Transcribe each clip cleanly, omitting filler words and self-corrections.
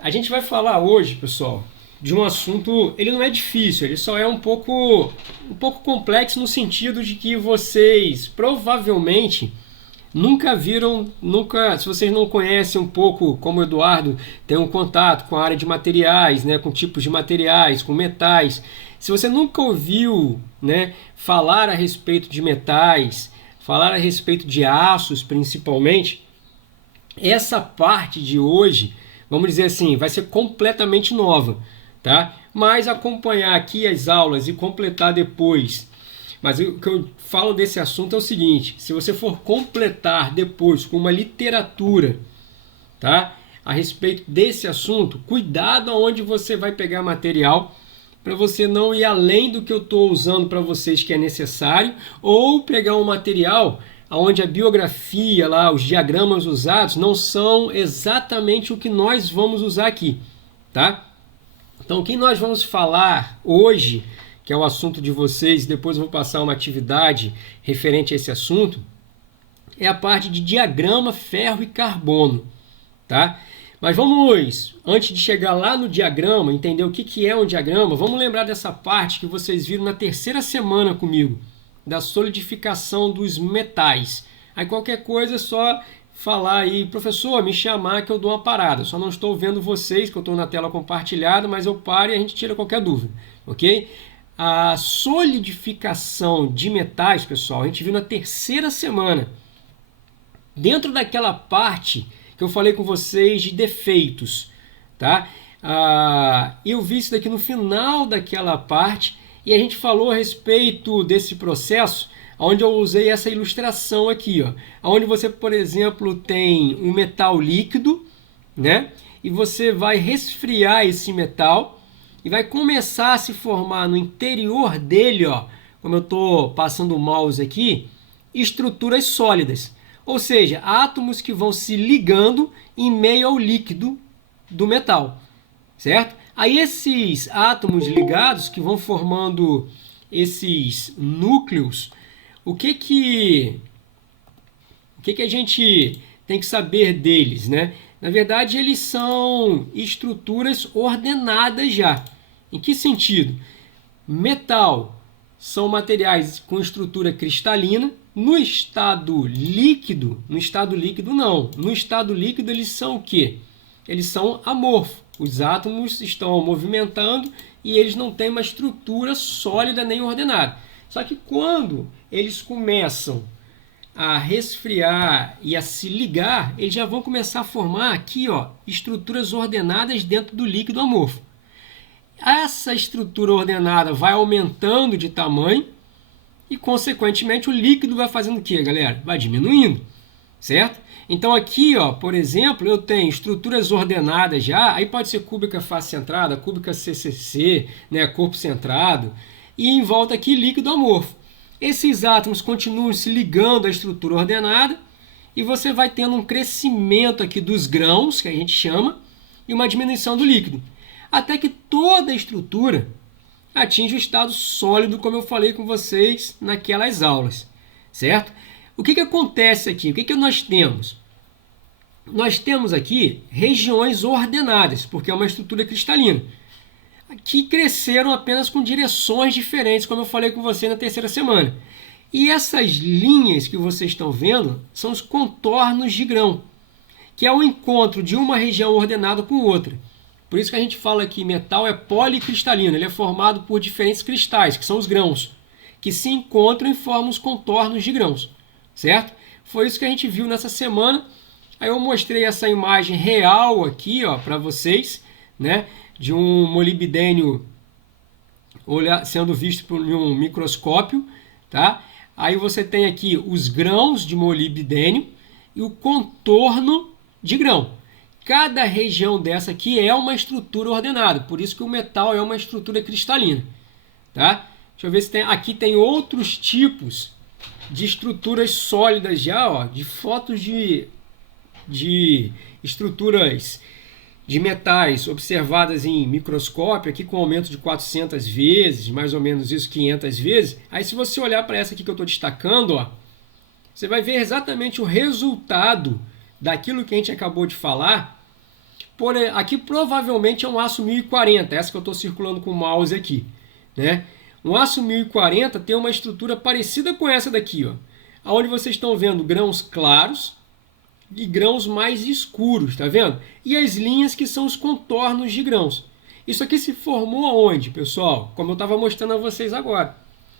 A gente vai falar hoje, pessoal, de um assunto, ele não é difícil, ele só é um pouco complexo no sentido de que vocês provavelmente nunca viram, se vocês não conhecem um pouco, como o Eduardo tem um contato com a área de materiais, né, com tipos de materiais, com metais, se você nunca ouviu, né, falar a respeito de metais, falar a respeito de aços principalmente, essa parte de hoje, vamos dizer assim, vai ser completamente nova, tá? Mas acompanhar aqui as aulas e completar depois. Mas o que eu falo desse assunto é o seguinte: se você for completar depois com uma literatura, tá? A respeito desse assunto, cuidado aonde você vai pegar material para você não ir além do que eu estou usando para vocês que é necessário, ou pegar um material onde a biografia lá, os diagramas usados não são exatamente o que nós vamos usar aqui, tá? Então, o que nós vamos falar hoje, que é o assunto de vocês, depois eu vou passar uma atividade referente a esse assunto, é a parte de diagrama ferro e carbono, tá? Mas vamos, antes de chegar lá no diagrama, entender o que é um diagrama, vamos lembrar dessa parte que vocês viram na terceira semana comigo, da solidificação dos metais. Aí qualquer coisa é só falar aí, professor, me chamar que eu dou uma parada. Só não estou vendo vocês, que eu estou na tela compartilhada, mas eu paro e a gente tira qualquer dúvida, ok? A solidificação de metais, pessoal, a gente viu na terceira semana. Dentro daquela parte que eu falei com vocês de defeitos, tá? Eu vi isso daqui no final daquela parte e a gente falou a respeito desse processo, onde eu usei essa ilustração aqui, ó, onde você, por exemplo, tem um metal líquido, né? E você vai resfriar esse metal e vai começar a se formar no interior dele, ó, como eu estou passando o mouse aqui, estruturas sólidas. Ou seja, átomos que vão se ligando em meio ao líquido do metal, certo? Aí esses átomos ligados que vão formando esses núcleos, o que a gente tem que saber deles, né? Na verdade, eles são estruturas ordenadas já. Em que sentido? Metal são materiais com estrutura cristalina. No estado líquido não. No estado líquido eles são o quê? Eles são amorfos. Os átomos estão movimentando e eles não têm uma estrutura sólida nem ordenada. Só que quando eles começam a resfriar e a se ligar, eles já vão começar a formar aqui, ó, estruturas ordenadas dentro do líquido amorfo. Essa estrutura ordenada vai aumentando de tamanho e, consequentemente, o líquido vai fazendo o quê, galera? Vai diminuindo, certo? Então aqui, ó, por exemplo, eu tenho estruturas ordenadas já, aí pode ser cúbica face centrada, cúbica CCC, né, corpo centrado, e em volta aqui líquido amorfo. Esses átomos continuam se ligando à estrutura ordenada e você vai tendo um crescimento aqui dos grãos, que a gente chama, e uma diminuição do líquido, até que toda a estrutura atinge o estado sólido, como eu falei com vocês naquelas aulas, certo? O que acontece aqui? O que nós temos? Nós temos aqui regiões ordenadas, porque é uma estrutura cristalina, que cresceram apenas com direções diferentes, como eu falei com você na terceira semana. E essas linhas que vocês estão vendo são os contornos de grão, que é o encontro de uma região ordenada com outra. Por isso que a gente fala que metal é policristalino, ele é formado por diferentes cristais, que são os grãos, que se encontram e formam os contornos de grãos, certo? Foi isso que a gente viu nessa semana. Aí eu mostrei essa imagem real aqui, ó, para vocês, né, de um molibdênio sendo visto por um microscópio, tá? Aí você tem aqui os grãos de molibdênio e o contorno de grão. Cada região dessa aqui é uma estrutura ordenada, por isso que o metal é uma estrutura cristalina, tá? Deixa eu ver se tem, aqui tem outros tipos de estruturas sólidas já, ó, de fotos de estruturas de metais observadas em microscópio, aqui com aumento de 400 vezes, mais ou menos isso, 500 vezes. Aí se você olhar para essa aqui que eu estou destacando, ó, você vai ver exatamente o resultado daquilo que a gente acabou de falar Aqui provavelmente é um aço 1040, essa que eu estou circulando com o mouse aqui, né? Um aço 1040 tem uma estrutura parecida com essa daqui, ó, onde vocês estão vendo grãos claros e grãos mais escuros, tá vendo? E as linhas que são os contornos de grãos. Isso aqui se formou aonde, pessoal? Como eu estava mostrando a vocês agora,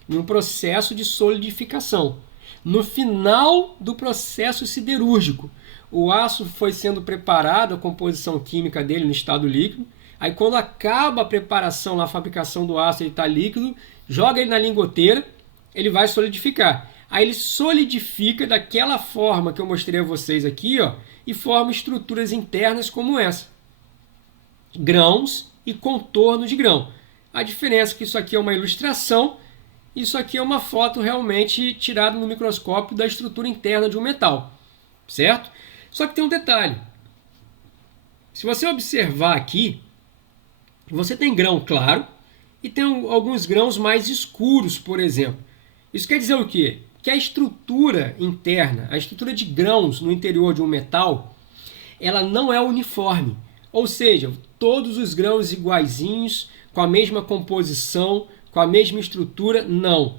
em um processo de solidificação. No final do processo siderúrgico, o aço foi sendo preparado, a composição química dele no estado líquido. Aí quando acaba a preparação, a fabricação do aço, ele está líquido, joga ele na lingoteira, ele vai solidificar. Aí ele solidifica daquela forma que eu mostrei a vocês aqui, ó, e forma estruturas internas como essa. Grãos e contorno de grão. A diferença é que isso aqui é uma ilustração, isso aqui é uma foto realmente tirada no microscópio da estrutura interna de um metal, certo? Só que tem um detalhe. Se você observar aqui, você tem grão claro e tem alguns grãos mais escuros, por exemplo. Isso quer dizer o quê? Que a estrutura interna, a estrutura de grãos no interior de um metal, ela não é uniforme. Ou seja, todos os grãos iguaizinhos, com a mesma composição, com a mesma estrutura, não.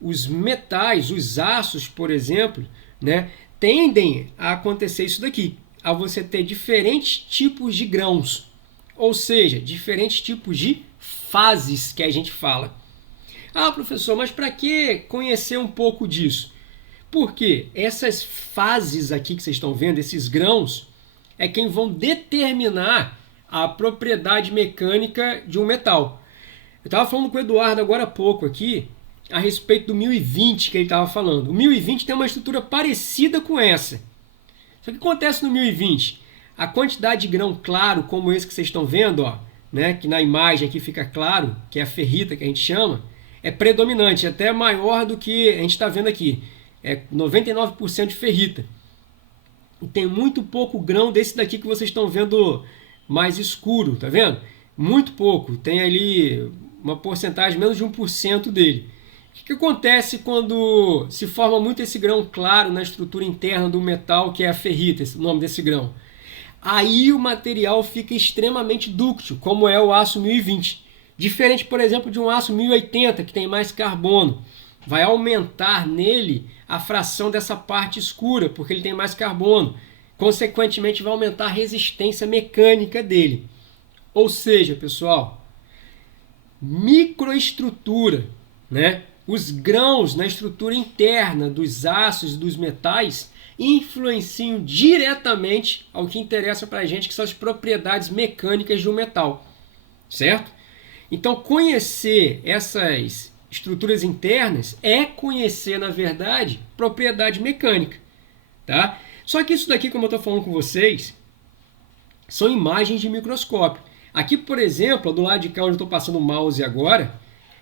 Os metais, os aços, por exemplo, né, tendem a acontecer isso daqui, a você ter diferentes tipos de grãos, ou seja, diferentes tipos de fases que a gente fala. Ah, professor, mas para que conhecer um pouco disso? Porque essas fases aqui que vocês estão vendo, esses grãos, é quem vão determinar a propriedade mecânica de um metal. Eu estava falando com o Eduardo agora há pouco aqui, a respeito do 1020 que ele estava falando. O 1020 tem uma estrutura parecida com essa. Só que o que acontece no 1020? A quantidade de grão claro, como esse que vocês estão vendo, ó, né, que na imagem aqui fica claro, que é a ferrita que a gente chama, é predominante, é até maior do que a gente está vendo aqui. É 99% de ferrita. E tem muito pouco grão desse daqui que vocês estão vendo mais escuro, tá vendo? Muito pouco. Tem ali uma porcentagem, menos de 1% dele. O que acontece quando se forma muito esse grão claro na estrutura interna do metal, que é a ferrita, o nome desse grão? Aí o material fica extremamente dúctil, como é o aço 1020. Diferente, por exemplo, de um aço 1080, que tem mais carbono. Vai aumentar nele a fração dessa parte escura, porque ele tem mais carbono. Consequentemente, vai aumentar a resistência mecânica dele. Ou seja, pessoal, microestrutura, né? Os grãos na estrutura interna dos aços e dos metais influenciam diretamente ao que interessa para a gente, que são as propriedades mecânicas de um metal, certo? Então, conhecer essas estruturas internas é conhecer, na verdade, propriedade mecânica, tá? Só que isso daqui, como eu estou falando com vocês, são imagens de microscópio. Aqui, por exemplo, do lado de cá onde eu estou passando o mouse agora,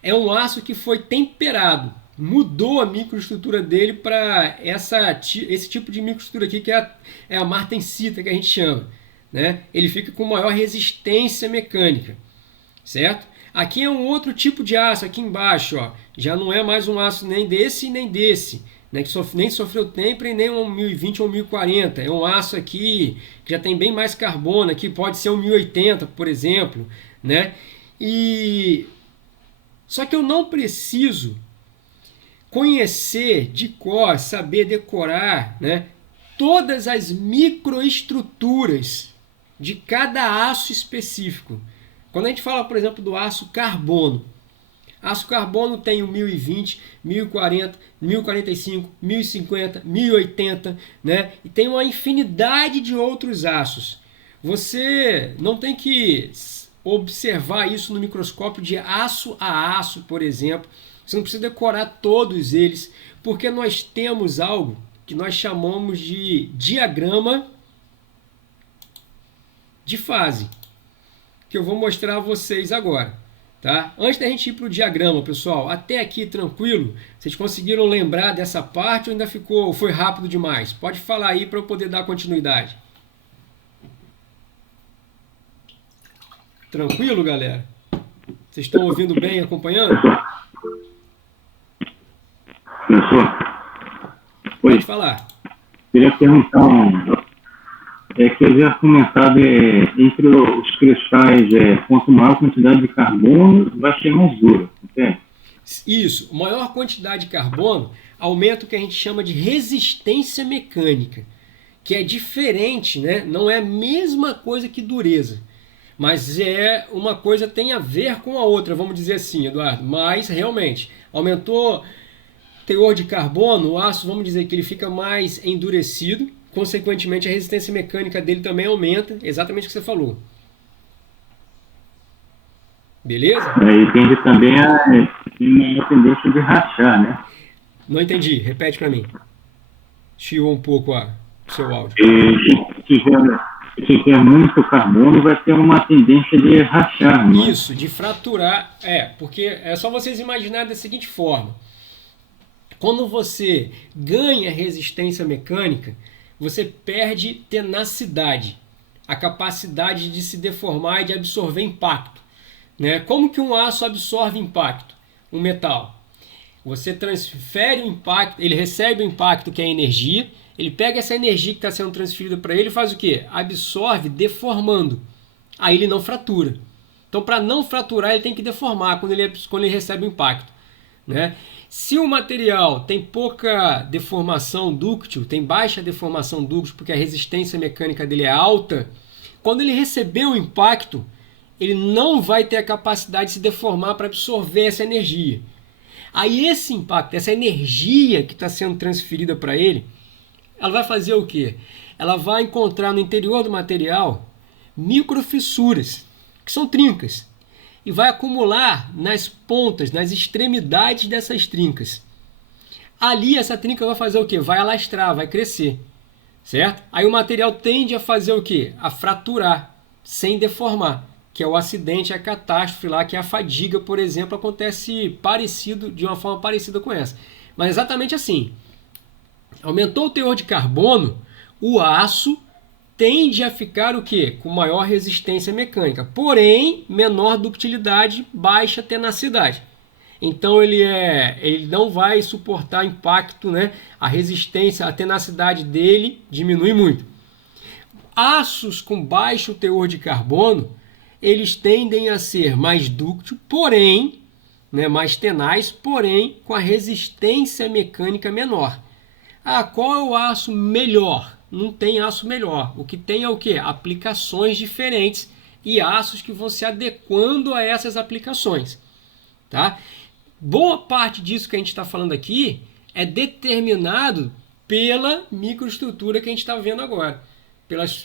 é um aço que foi temperado. Mudou a microestrutura dele para esse tipo de microestrutura aqui, que é a martensita, que a gente chama, né? Ele fica com maior resistência mecânica, certo? Aqui é um outro tipo de aço, aqui embaixo, ó, já não é mais um aço nem desse, né, que nem sofreu tempering, nem um 1020 ou 1040. É um aço aqui que já tem bem mais carbono, aqui pode ser um 1080, por exemplo, né? Só que eu não preciso conhecer de cor, saber decorar, né, todas as microestruturas de cada aço específico. Quando a gente fala, por exemplo, do aço carbono tem o 1020, 1040, 1045, 1050, 1080, né? E tem uma infinidade de outros aços. Você não tem que observar isso no microscópio de aço a aço, por exemplo. Você não precisa decorar todos eles, porque nós temos algo que nós chamamos de diagrama de fase, que eu vou mostrar a vocês agora, tá? Antes da gente ir para o diagrama, pessoal, até aqui tranquilo? Vocês conseguiram lembrar dessa parte ou ainda foi rápido demais? Pode falar aí para eu poder dar continuidade. Tranquilo, galera? Vocês estão ouvindo bem, acompanhando? Professor? Pode falar. Queria perguntar É que eu havia comentado, entre os cristais, quanto maior a quantidade de carbono, vai ser mais duro, entende? Isso, maior quantidade de carbono aumenta o que a gente chama de resistência mecânica, que é diferente, né? Não é a mesma coisa que dureza, mas é uma coisa tem a ver com a outra, vamos dizer assim, Eduardo. Mas realmente aumentou o teor de carbono, o aço, vamos dizer que ele fica mais endurecido, consequentemente a resistência mecânica dele também aumenta, exatamente o que você falou. Beleza? E tende também tem uma tendência de rachar, né? Não entendi, repete para mim. Chiou um pouco o seu áudio. Se tiver muito carbono, vai ter uma tendência de rachar, não é? Isso, de fraturar, porque é só vocês imaginarem da seguinte forma. Quando você ganha resistência mecânica, você perde tenacidade, a capacidade de se deformar e de absorver impacto, né? Como que um aço absorve impacto? Um metal. Você transfere o impacto, ele recebe o impacto que é a energia, ele pega essa energia que está sendo transferida para ele e faz o quê? Absorve deformando. Aí ele não fratura. Então, para não fraturar, ele tem que deformar quando ele recebe o impacto, né? Se o material tem pouca deformação dúctil, tem baixa deformação dúctil, porque a resistência mecânica dele é alta, quando ele receber o impacto, ele não vai ter a capacidade de se deformar para absorver essa energia. Aí esse impacto, essa energia que está sendo transferida para ele, ela vai fazer o quê? Ela vai encontrar no interior do material microfissuras, que são trincas, e vai acumular nas pontas, nas extremidades dessas trincas. Ali essa trinca vai fazer o quê? Vai alastrar, vai crescer, certo? Aí o material tende a fazer o quê? A fraturar, sem deformar, que é o acidente, a catástrofe lá, que é a fadiga, por exemplo, acontece de uma forma parecida com essa. Mas exatamente assim. Aumentou o teor de carbono, o aço tende a ficar o quê? Com maior resistência mecânica, porém menor ductilidade, baixa tenacidade. Então ele não vai suportar impacto, né? A resistência, a tenacidade dele diminui muito. Aços com baixo teor de carbono, eles tendem a ser mais dúctil, porém, né, mais tenaz, porém com a resistência mecânica menor. Qual é o aço melhor? Não tem aço melhor. O que tem é o quê? Aplicações diferentes e aços que vão se adequando a essas aplicações. Tá? Boa parte disso que a gente está falando aqui é determinado pela microestrutura que a gente está vendo agora.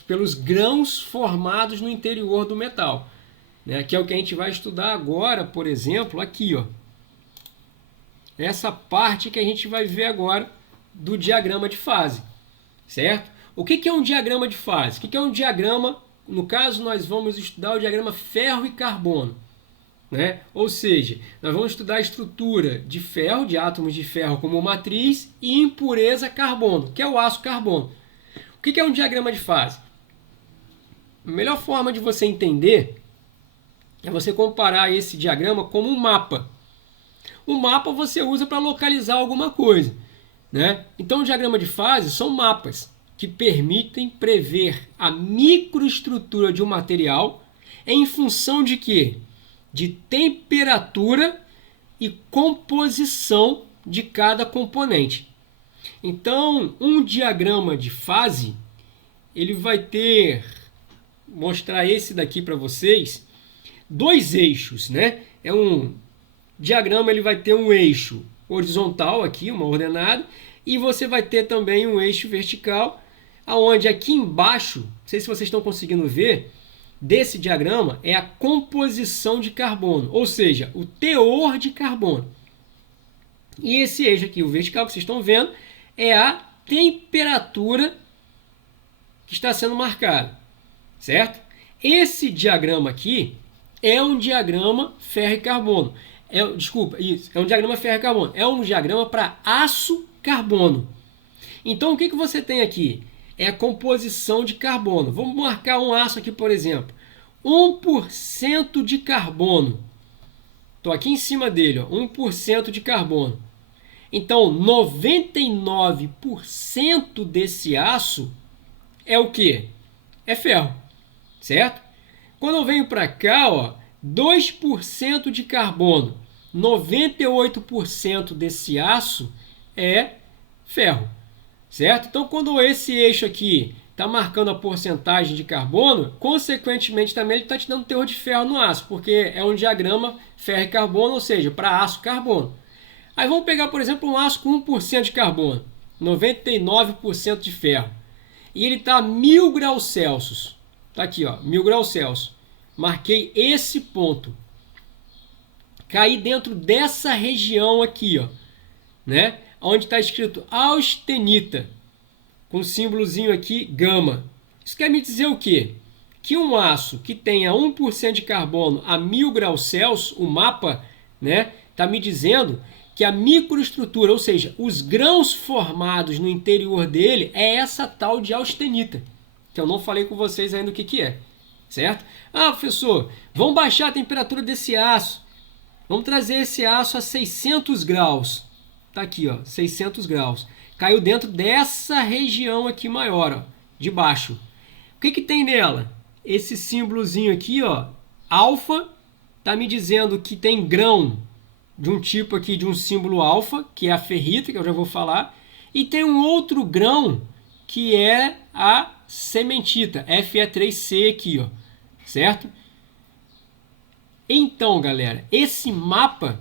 Pelos grãos formados no interior do metal. Né? Que é o que a gente vai estudar agora, por exemplo, aqui. Ó. Essa parte que a gente vai ver agora do diagrama de fase, certo? O que é um diagrama de fase? O que é um diagrama? No caso, nós vamos estudar o diagrama ferro e carbono, né? Ou seja, nós vamos estudar a estrutura de ferro, de átomos de ferro como matriz e impureza carbono, que é o aço carbono. O que é um diagrama de fase? A melhor forma de você entender é você comparar esse diagrama como um mapa. O mapa você usa para localizar alguma coisa. Né? Então, o diagrama de fase são mapas que permitem prever a microestrutura de um material em função de quê? De temperatura e composição de cada componente. Então, um diagrama de fase, ele vai mostrar esse daqui para vocês, dois eixos, né? É um diagrama, ele vai ter um eixo horizontal aqui, uma ordenada, e você vai ter também um eixo vertical, aonde aqui embaixo, não sei se vocês estão conseguindo ver, desse diagrama é a composição de carbono, ou seja, o teor de carbono. E esse eixo aqui, o vertical que vocês estão vendo, é a temperatura que está sendo marcada, certo? Esse diagrama aqui é um diagrama ferro e carbono. É um diagrama ferro e carbono. É um diagrama para aço carbono. Então, o que você tem aqui? É a composição de carbono. Vamos marcar um aço aqui, por exemplo. 1% de carbono. Estou aqui em cima dele, ó, 1% de carbono. Então, 99% desse aço é o quê? é ferro, certo? Quando eu venho para cá, ó, 2% de carbono, 98% desse aço é ferro, certo? Então, quando esse eixo aqui está marcando a porcentagem de carbono, consequentemente também ele está te dando teor de ferro no aço, porque é um diagrama ferro e carbono, ou seja, para aço carbono. Aí vamos pegar, por exemplo, um aço com 1% de carbono, 99% de ferro, e ele está a 1000 graus Celsius. Está aqui, ó, 1000 graus Celsius. Marquei esse ponto. Caí dentro dessa região aqui, ó, né? Onde está escrito austenita, com o símbolozinho aqui, gama. Isso quer me dizer o quê? Que um aço que tenha 1% de carbono a 1000 graus Celsius, o mapa, né, está me dizendo que a microestrutura, ou seja, os grãos formados no interior dele, é essa tal de austenita, que eu não falei com vocês ainda o que é, certo? Ah, professor, vamos baixar a temperatura desse aço, vamos trazer esse aço a 600 graus, tá aqui, ó, 600 graus, caiu dentro dessa região aqui maior, ó, de baixo. O que tem nela? Esse símbolozinho aqui, ó, alfa, tá me dizendo que tem grão de um tipo aqui, de um símbolo alfa, que é a ferrita, que eu já vou falar, e tem um outro grão que é a cementita, Fe3C aqui, ó, certo? Então, galera, esse mapa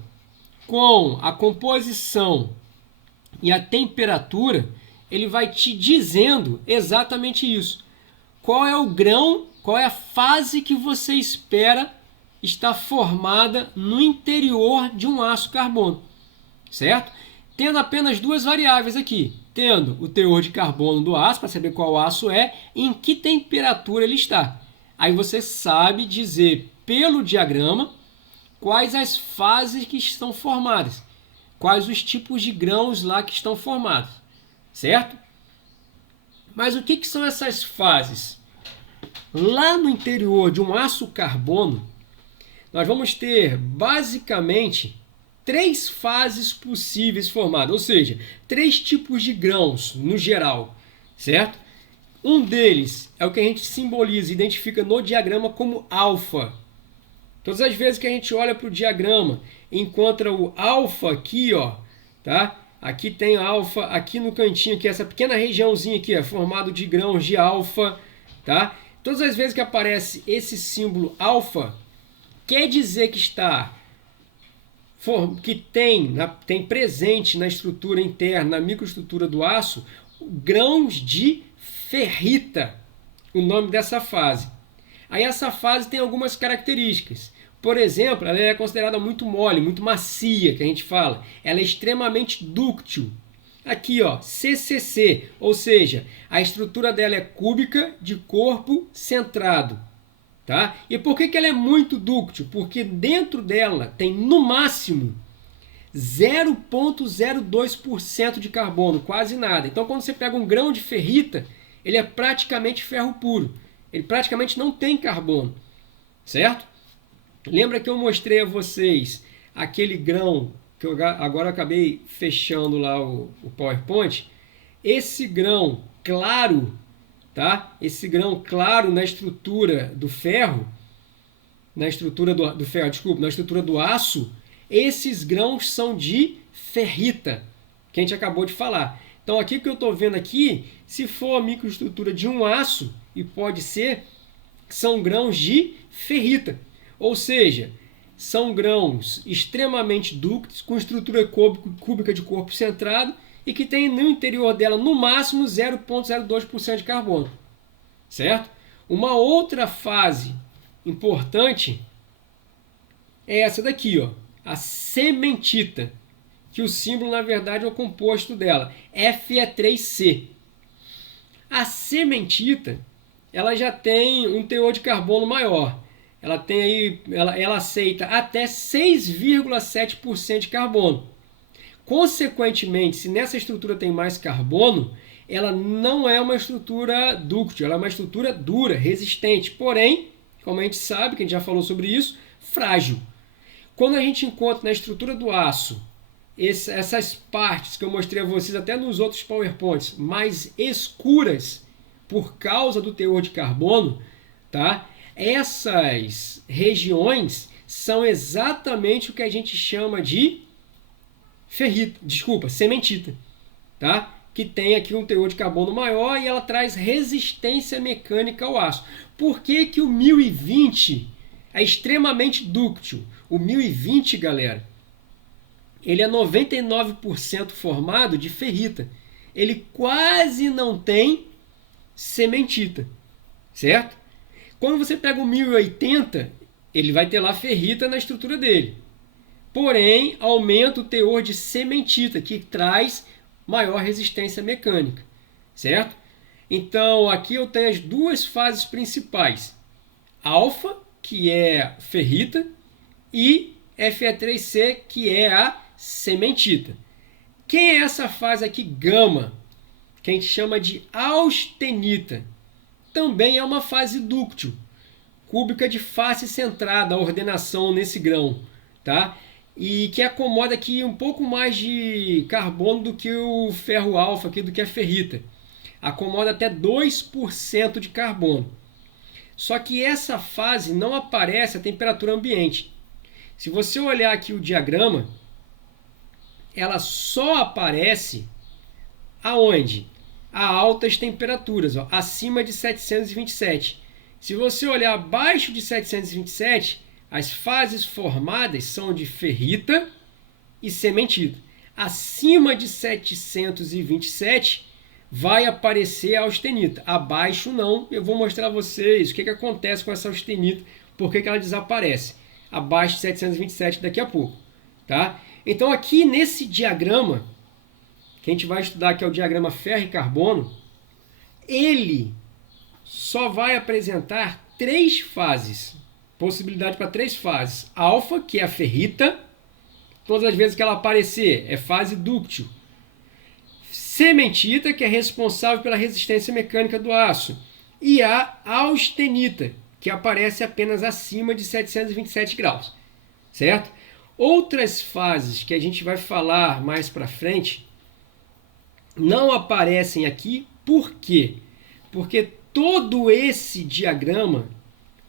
com a composição e a temperatura, ele vai te dizendo exatamente isso. Qual é o grão, qual é a fase que você espera estar formada no interior de um aço carbono, certo? Tendo apenas duas variáveis aqui, tendo o teor de carbono do aço, para saber qual aço é, e em que temperatura ele está. Aí você sabe dizer pelo diagrama quais as fases que estão formadas, quais os tipos de grãos lá que estão formados, certo? Mas o que são essas fases? Lá no interior de um aço carbono, nós vamos ter basicamente 3 fases possíveis formadas, ou seja, 3 tipos de grãos no geral, certo? Um deles é o que a gente simboliza, identifica no diagrama como alfa. Todas as vezes que a gente olha para o diagrama, encontra o alfa aqui, ó, tá? Aqui tem alfa, aqui no cantinho, que essa pequena regiãozinha aqui é formado de grãos de alfa, tá? Todas as vezes que aparece esse símbolo alfa, quer dizer que tem presente na estrutura interna, na microestrutura do aço, grãos de ferrita, o nome dessa fase. Aí essa fase tem algumas características. Por exemplo, ela é considerada muito mole, muito macia, que a gente fala. Ela é extremamente dúctil. Aqui, ó, CCC, ou seja, a estrutura dela é cúbica de corpo centrado. Tá? E por que ela é muito dúctil? Porque dentro dela tem no máximo 0,02% de carbono, quase nada. Então quando você pega um grão de ferrita, ele é praticamente ferro puro. Ele praticamente não tem carbono, certo? Lembra que eu mostrei a vocês aquele grão, que eu agora acabei fechando lá o PowerPoint? Esse grão claro, tá? Esse grão claro na estrutura do ferro, na estrutura do ferro, desculpa, na estrutura do aço, esses grãos são de ferrita, que a gente acabou de falar. Então aqui que eu estou vendo aqui, se for a microestrutura de um aço, e pode ser, são grãos de ferrita. Ou seja, são grãos extremamente dúcteis, com estrutura cúbica de corpo centrado, e que tem no interior dela no máximo 0,02% de carbono, certo? Uma outra fase importante é essa daqui, ó, a cementita, que o símbolo na verdade é o composto dela, Fe3C. A cementita, ela já tem um teor de carbono maior. Ela tem aí, ela aceita até 6,7% de carbono. Consequentemente, se nessa estrutura tem mais carbono, ela não é uma estrutura dúctil, ela é uma estrutura dura, resistente, porém, como a gente sabe, que a gente já falou sobre isso, frágil. Quando a gente encontra na estrutura do aço essas partes que eu mostrei a vocês até nos outros PowerPoints, mais escuras, por causa do teor de carbono, tá? Essas regiões são exatamente o que a gente chama de cementita, tá? Que tem aqui um teor de carbono maior e ela traz resistência mecânica ao aço. Por que que o 1020 é extremamente dúctil? O 1020, galera, ele é 99% formado de ferrita. Ele quase não tem cementita, certo? Quando você pega o 1080, ele vai ter lá ferrita na estrutura dele. Porém, aumenta o teor de cementita, que traz maior resistência mecânica, certo? Então, aqui eu tenho as duas fases principais. Alfa, que é ferrita, e Fe3C, que é a cementita. Quem é essa fase aqui, gama, que a gente chama de austenita? Também é uma fase dúctil, cúbica de face centrada, a ordenação nesse grão, tá? E que acomoda aqui um pouco mais de carbono do que o ferro alfa, aqui, do que a ferrita. Acomoda até 2% de carbono. Só que essa fase não aparece a temperatura ambiente. Se você olhar aqui o diagrama, ela só aparece aonde? A altas temperaturas, ó, acima de 727. Se você olhar abaixo de 727, as fases formadas são de ferrita e cementita. Acima de 727 vai aparecer a austenita. Abaixo não. Eu vou mostrar a vocês o que acontece com essa austenita, por que ela desaparece. Abaixo de 727 daqui a pouco, tá? Então aqui nesse diagrama, que a gente vai estudar, que é o diagrama ferro e carbono, ele só vai apresentar 3 fases. Possibilidade para 3 fases. Alfa, que é a ferrita, todas as vezes que ela aparecer, é fase dúctil. Cementita, que é responsável pela resistência mecânica do aço. E a austenita, que aparece apenas acima de 727 graus. Certo? Outras fases que a gente vai falar mais para frente não aparecem aqui. Por quê? Porque todo esse diagrama,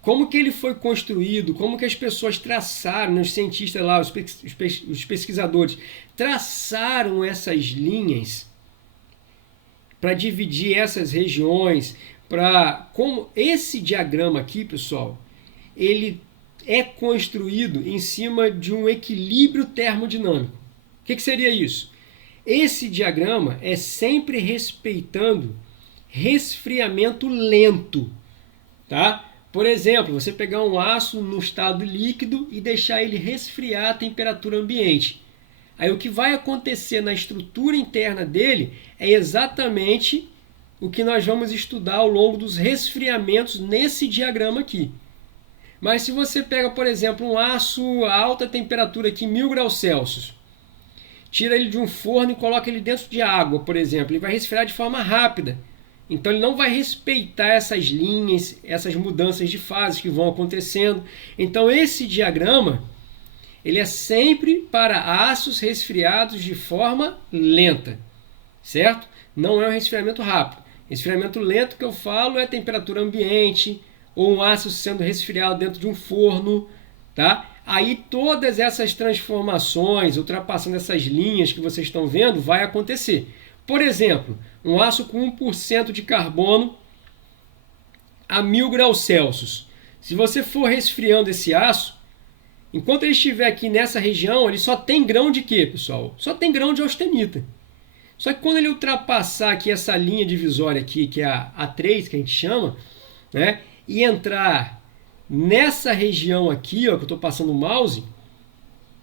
como que ele foi construído, como que as pessoas traçaram, os cientistas lá, os pesquisadores, traçaram essas linhas para dividir essas regiões, como esse diagrama aqui, pessoal, ele é construído em cima de um equilíbrio termodinâmico. O que seria isso? Esse diagrama é sempre respeitando resfriamento lento, tá? Por exemplo, você pegar um aço no estado líquido e deixar ele resfriar a temperatura ambiente. Aí o que vai acontecer na estrutura interna dele é exatamente o que nós vamos estudar ao longo dos resfriamentos nesse diagrama aqui. Mas se você pega, por exemplo, um aço a alta temperatura aqui, 1000 graus Celsius, tira ele de um forno e coloca ele dentro de água, por exemplo, ele vai resfriar de forma rápida. Então ele não vai respeitar essas linhas, essas mudanças de fases que vão acontecendo. Então esse diagrama, ele é sempre para aços resfriados de forma lenta, certo? Não é um resfriamento rápido. Resfriamento lento que eu falo é temperatura ambiente, ou um aço sendo resfriado dentro de um forno, tá? Aí todas essas transformações, ultrapassando essas linhas que vocês estão vendo, vai acontecer. Por exemplo, um aço com 1% de carbono a 1000 graus Celsius. Se você for resfriando esse aço, enquanto ele estiver aqui nessa região, ele só tem grão de quê, pessoal? Só tem grão de austenita. Só que quando ele ultrapassar aqui essa linha divisória aqui, que é a A3, que a gente chama, né, e entrar nessa região aqui, ó, que eu estou passando o mouse,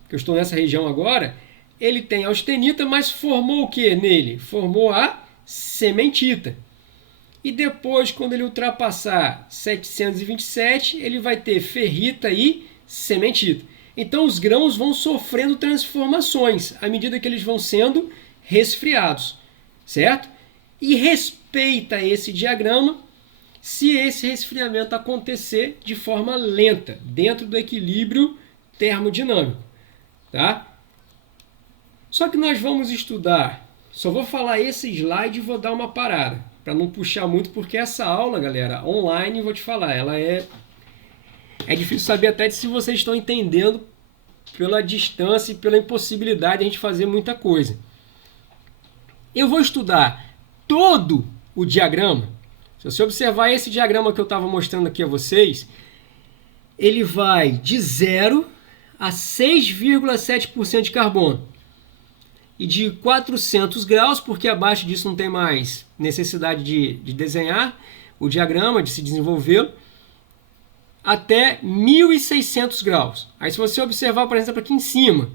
que eu estou nessa região agora, ele tem austenita, mas formou o que nele? Formou a cementita. E depois, quando ele ultrapassar 727, ele vai ter ferrita e cementita. Então os grãos vão sofrendo transformações à medida que eles vão sendo resfriados, certo? E respeita esse diagrama se esse resfriamento acontecer de forma lenta, dentro do equilíbrio termodinâmico, tá? Só que nós vamos estudar, só vou falar esse slide e vou dar uma parada, para não puxar muito, porque essa aula, galera, online, vou te falar, ela é difícil saber até se vocês estão entendendo pela distância e pela impossibilidade de a gente fazer muita coisa. Eu vou estudar todo o diagrama. Se você observar esse diagrama que eu estava mostrando aqui a vocês, ele vai de 0 a 6,7% de carbono. E de 400 graus, porque abaixo disso não tem mais necessidade de desenhar o diagrama, de se desenvolvê-lo, até 1.600 graus. Aí se você observar, por exemplo, aqui em cima,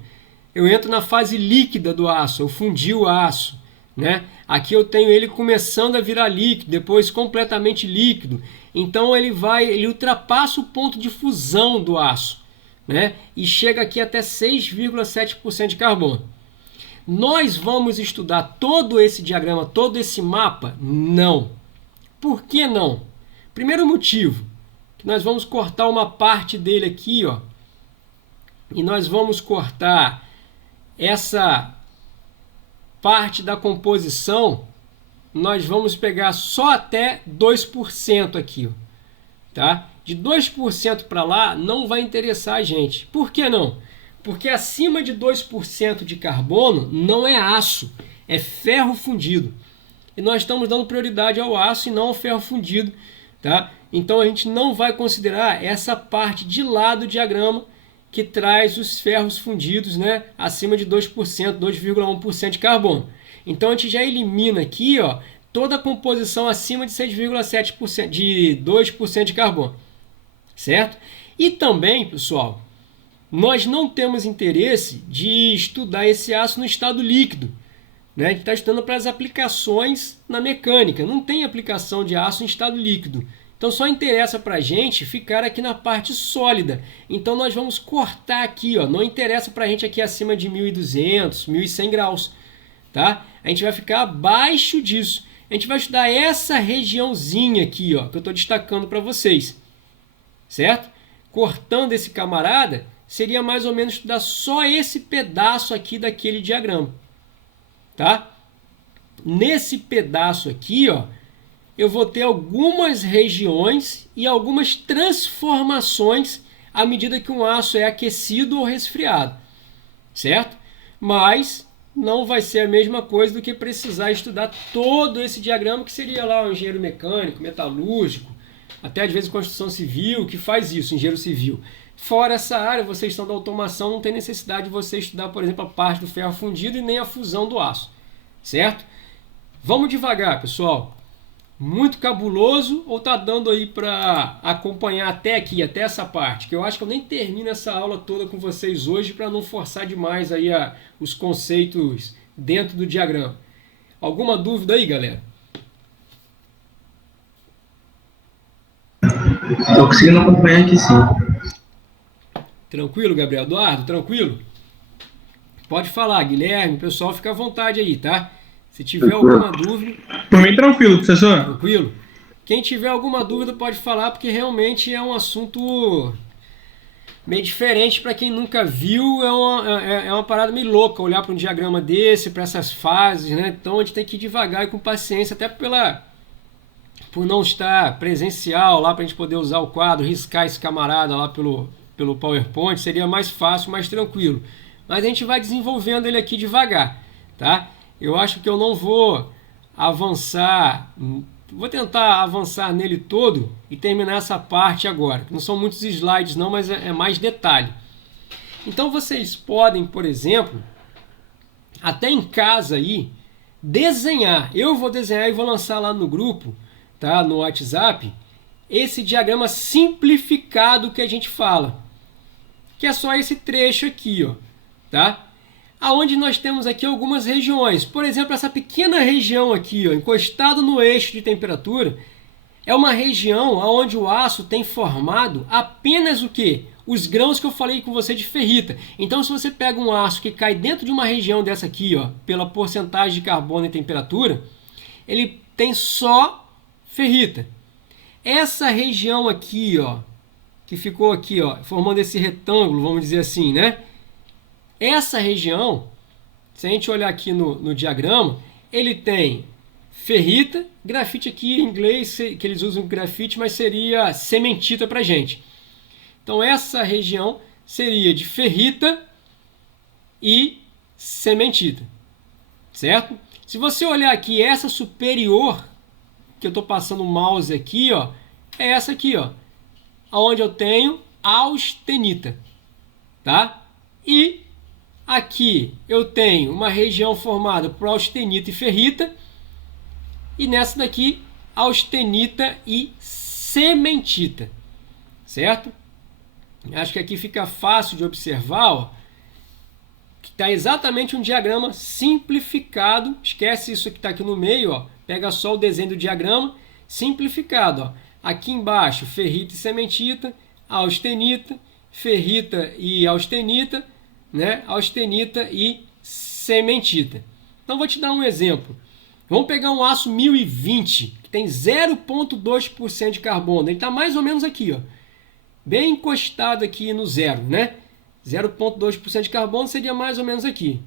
eu entro na fase líquida do aço, eu fundi o aço, né? Aqui eu tenho ele começando a virar líquido, depois completamente líquido. Então ele ultrapassa o ponto de fusão do aço, né? E chega aqui até 6,7% de carbono. Nós vamos estudar todo esse diagrama, todo esse mapa? Não. Por que não? Primeiro motivo, que nós vamos cortar uma parte dele aqui, ó, e nós vamos cortar essa parte da composição, nós vamos pegar só até 2% aqui, ó, tá? De 2% para lá não vai interessar a gente. Por que não? Porque acima de 2% de carbono não é aço, é ferro fundido. E nós estamos dando prioridade ao aço e não ao ferro fundido, tá? Então a gente não vai considerar essa parte de lá do diagrama que traz os ferros fundidos, né, acima de 2%, 2,1% de carbono. Então a gente já elimina aqui, ó, toda a composição acima de 6,7%, de 2% de carbono, certo? E também, pessoal, nós não temos interesse de estudar esse aço no estado líquido, né? A gente está estudando para as aplicações na mecânica, não tem aplicação de aço em estado líquido. Então só interessa para a gente ficar aqui na parte sólida. Então nós vamos cortar aqui, ó, não interessa para a gente aqui acima de 1.200, 1.100 graus, tá? A gente vai ficar abaixo disso. A gente vai estudar essa regiãozinha aqui, ó, que eu estou destacando para vocês, certo? Cortando esse camarada, seria mais ou menos estudar só esse pedaço aqui daquele diagrama, tá? Nesse pedaço aqui, ó, eu vou ter algumas regiões e algumas transformações à medida que um aço é aquecido ou resfriado, certo? Mas não vai ser a mesma coisa do que precisar estudar todo esse diagrama, que seria lá um engenheiro mecânico, metalúrgico, até às vezes construção civil, que faz isso, engenheiro civil. Fora essa área, vocês estão da automação, não tem necessidade de você estudar, por exemplo, a parte do ferro fundido e nem a fusão do aço, certo? Vamos devagar, pessoal. Muito cabuloso, ou tá dando aí para acompanhar até aqui, até essa parte? Que eu acho que eu nem termino essa aula toda com vocês hoje para não forçar demais aí os conceitos dentro do diagrama. Alguma dúvida aí, galera? Estou conseguindo acompanhar aqui sim. Tranquilo, Gabriel Eduardo? Tranquilo? Pode falar, Guilherme, pessoal, fica à vontade aí, tá? Se tiver alguma dúvida... Por mim, tranquilo, professor. Tranquilo? Quem tiver alguma dúvida pode falar, porque realmente é um assunto meio diferente para quem nunca viu. É uma parada meio louca olhar para um diagrama desse, para essas fases, né? Então a gente tem que ir devagar e com paciência, até por não estar presencial lá, para a gente poder usar o quadro, riscar esse camarada lá pelo PowerPoint, seria mais fácil, mais tranquilo. Mas a gente vai desenvolvendo ele aqui devagar, tá? Eu acho que eu não vou avançar, vou tentar avançar nele todo e terminar essa parte agora. Não são muitos slides não, mas é mais detalhe. Então vocês podem, por exemplo, até em casa aí, desenhar. Eu vou desenhar e vou lançar lá no grupo, tá? No WhatsApp, esse diagrama simplificado que a gente fala, que é só esse trecho aqui, ó, tá? Aonde nós temos aqui algumas regiões. Por exemplo, essa pequena região aqui, ó, encostado no eixo de temperatura, é uma região onde o aço tem formado apenas o quê? Os grãos que eu falei com você de ferrita. Então, se você pega um aço que cai dentro de uma região dessa aqui, ó, pela porcentagem de carbono e temperatura, ele tem só ferrita. Essa região aqui, ó, que ficou aqui, ó, formando esse retângulo, vamos dizer assim, né? Essa região, se a gente olhar aqui no diagrama, ele tem ferrita, grafite aqui em inglês, que eles usam grafite, mas seria cementita para gente. Então essa região seria de ferrita e cementita, certo? Se você olhar aqui, essa superior, que eu estou passando o mouse aqui, ó, é essa aqui, ó, onde eu tenho austenita, tá? E aqui eu tenho uma região formada por austenita e ferrita, e nessa daqui, austenita e cementita, certo? Acho que aqui fica fácil de observar, ó, que está exatamente um diagrama simplificado. Esquece isso que está aqui no meio, ó. Pega só o desenho do diagrama simplificado, ó. Aqui embaixo, ferrita e cementita, austenita, ferrita e austenita, né? Austenita e cementita. Então vou te dar um exemplo. Vamos pegar um aço 1020, que tem 0,2% de carbono. Ele está mais ou menos aqui, ó, bem encostado aqui no zero, né? 0,2% de carbono seria mais ou menos aqui.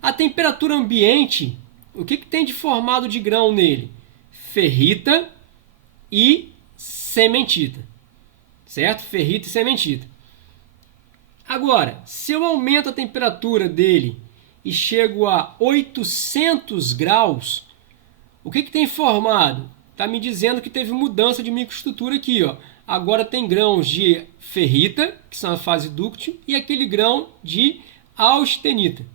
A temperatura ambiente, o que tem de formado de grão nele? Ferrita e cementita, certo? Ferrita e cementita. Agora, se eu aumento a temperatura dele e chego a 800 graus, o que tem formado? Está me dizendo que teve mudança de microestrutura aqui, ó. Agora tem grãos de ferrita, que são a fase dúctil, e aquele grão de austenita.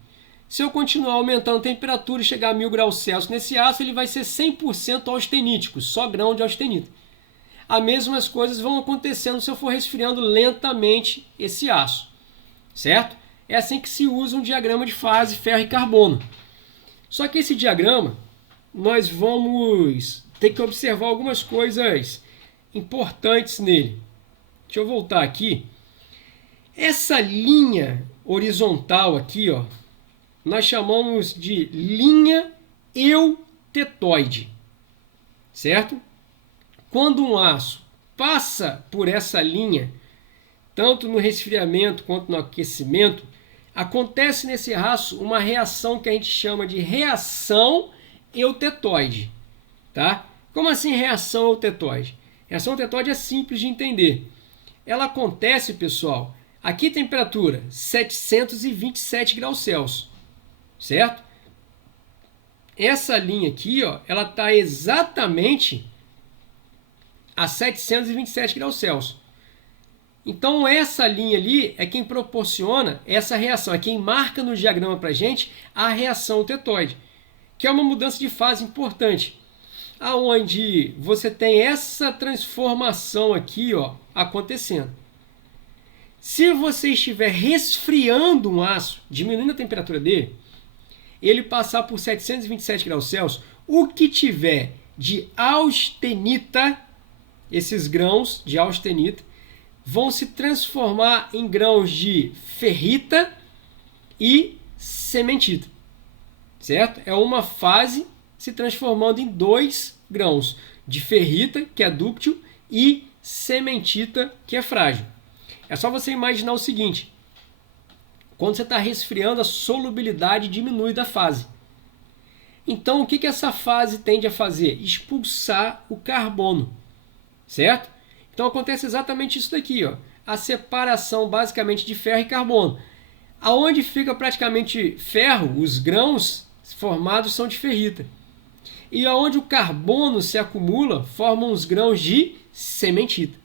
Se eu continuar aumentando a temperatura e chegar a 1000 graus Celsius nesse aço, ele vai ser 100% austenítico, só grão de austenita. As mesmas coisas vão acontecendo se eu for resfriando lentamente esse aço, certo? É assim que se usa um diagrama de fase ferro e carbono. Só que esse diagrama, nós vamos ter que observar algumas coisas importantes nele. Deixa eu voltar aqui. Essa linha horizontal aqui, ó, nós chamamos de linha eutetoide, certo? Quando um aço passa por essa linha, tanto no resfriamento quanto no aquecimento, acontece nesse aço uma reação que a gente chama de reação eutetoide, tá? Como assim reação eutetoide? Reação eutetoide é simples de entender. Ela acontece, pessoal, aqui temperatura 727 graus Celsius, certo? Essa linha aqui, ó, ela está exatamente a 727 graus Celsius. Então essa linha ali é quem proporciona essa reação, é quem marca no diagrama para a gente a reação eutetoide, que é uma mudança de fase importante, aonde você tem essa transformação aqui, ó, acontecendo. Se você estiver resfriando um aço, diminuindo a temperatura dele, ele passar por 727 graus Celsius, o que tiver de austenita, esses grãos de austenita, vão se transformar em grãos de ferrita e cementita, certo? É uma fase se transformando em dois grãos, de ferrita, que é dúctil, e cementita, que é frágil. É só você imaginar o seguinte: quando você está resfriando, a solubilidade diminui da fase. Então, o que essa fase tende a fazer? Expulsar o carbono, certo? Então, acontece exatamente isso daqui, ó, a separação basicamente de ferro e carbono. Aonde fica praticamente ferro, os grãos formados são de ferrita. E aonde o carbono se acumula, formam os grãos de cementita,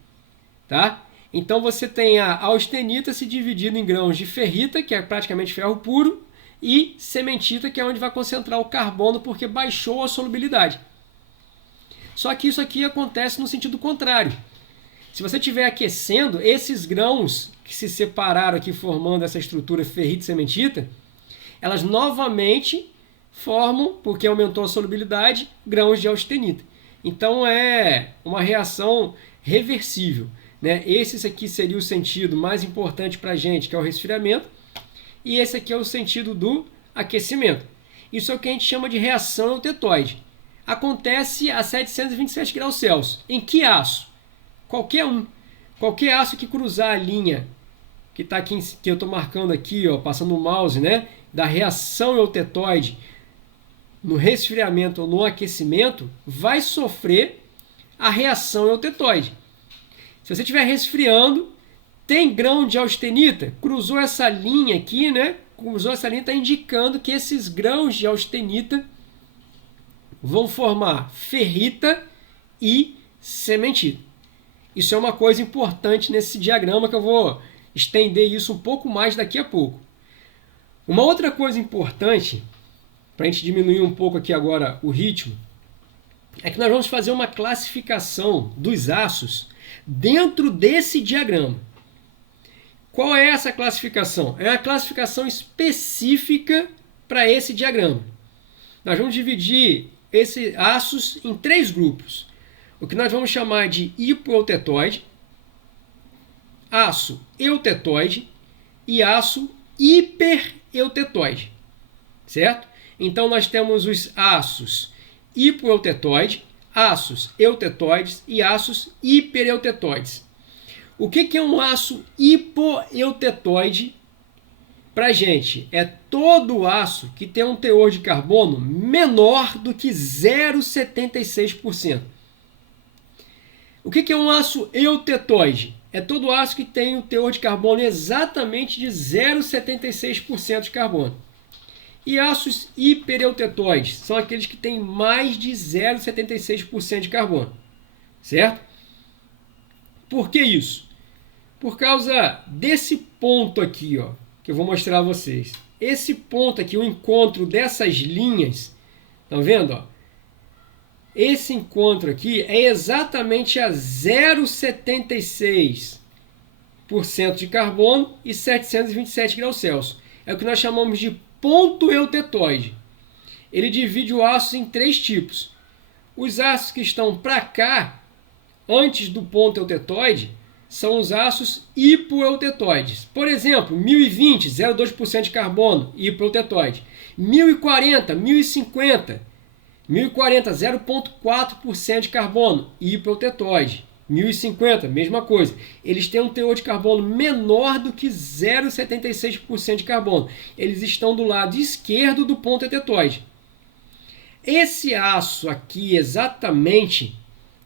tá? Então você tem a austenita se dividindo em grãos de ferrita, que é praticamente ferro puro, e cementita, que é onde vai concentrar o carbono porque baixou a solubilidade. Só que isso aqui acontece no sentido contrário. Se você estiver aquecendo, esses grãos que se separaram aqui formando essa estrutura ferrita e cementita, elas novamente formam, porque aumentou a solubilidade, grãos de austenita. Então é uma reação reversível, né? Esse aqui seria o sentido mais importante para a gente, que é o resfriamento, e esse aqui é o sentido do aquecimento. Isso é o que a gente chama de reação eutetoide. Acontece a 727 graus Celsius. Em que aço? Qualquer um. Qualquer aço que cruzar a linha que está aqui, que eu estou marcando aqui, ó, passando o mouse, né, da reação eutetoide, no resfriamento ou no aquecimento, vai sofrer a reação eutetoide. Se você estiver resfriando, tem grão de austenita, cruzou essa linha aqui, né? Cruzou essa linha, está indicando que esses grãos de austenita vão formar ferrita e cementita. Isso é uma coisa importante nesse diagrama que eu vou estender isso um pouco mais daqui a pouco. Uma outra coisa importante, para a gente diminuir um pouco aqui agora o ritmo, é que nós vamos fazer uma classificação dos aços dentro desse diagrama. Qual é essa classificação? É uma classificação específica para esse diagrama. Nós vamos dividir esses aços em 3 grupos. O que nós vamos chamar de hipoeutetoide, aço eutetoide e aço hipereutetoide. Certo? Então nós temos os aços hipoeutetoide, aços eutetoides e aços hipereutetoides. O que é um aço hipoeutetoide para a gente? É todo aço que tem um teor de carbono menor do que 0,76%. O que é um aço eutetoide? É todo aço que tem um teor de carbono exatamente de 0,76% de carbono. E aços hipereutetoides são aqueles que têm mais de 0,76% de carbono. Certo? Por que isso? Por causa desse ponto aqui, ó, que eu vou mostrar a vocês. Esse ponto aqui, o encontro dessas linhas, estão vendo? Ó? Esse encontro aqui é exatamente a 0,76% de carbono e 727 graus Celsius. É o que nós chamamos de ponto eutetoide. Ele divide o aço em 3 tipos. Os aços que estão para cá, antes do ponto eutetoide, são os aços hipoeutetoides. Por exemplo, 1020, 0,2% de carbono, hipoeutetoide. 1040, 1050, 0,4% de carbono, hipoeutetoide. 1050, mesma coisa. Eles têm um teor de carbono menor do que 0,76% de carbono. Eles estão do lado esquerdo do ponto eutetoide. Esse aço aqui, exatamente,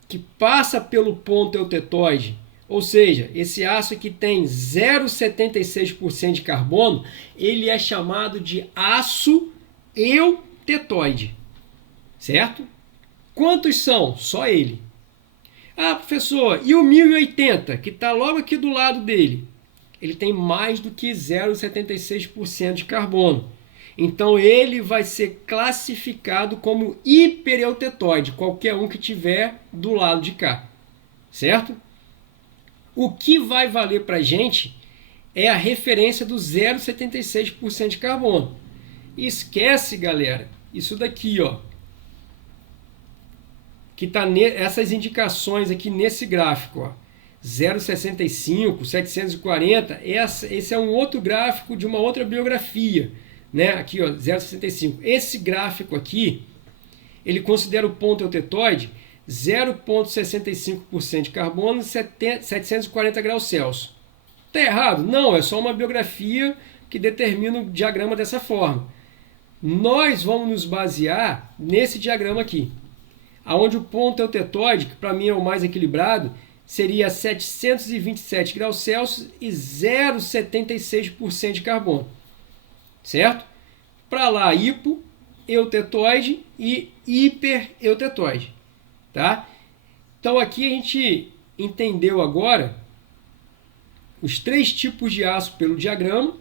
que passa pelo ponto eutetoide, ou seja, esse aço aqui tem 0,76% de carbono, ele é chamado de aço eutetoide. Certo? Quantos são? Só ele. Ah, professor, e o 1080, que está logo aqui do lado dele? Ele tem mais do que 0,76% de carbono. Então, ele vai ser classificado como hipereutetoide, qualquer um que tiver do lado de cá. Certo? O que vai valer para a gente é a referência do 0,76% de carbono. E esquece, galera, isso daqui, ó, que está essas indicações aqui nesse gráfico, ó, 0,65, 740, esse é um outro gráfico de uma outra biografia, né? Aqui, ó, 0,65. Esse gráfico aqui, ele considera o ponto eutetoide 0,65% de carbono e 740 graus Celsius. Está errado? Não, é só uma biografia que determina o diagrama dessa forma. Nós vamos nos basear nesse diagrama aqui, onde o ponto eutetoide, que para mim é o mais equilibrado, seria 727 graus Celsius e 0,76% de carbono. Certo? Para lá, hipoeutetoide e hipereutetoide. Tá? Então aqui a gente entendeu agora os 3 tipos de aço pelo diagrama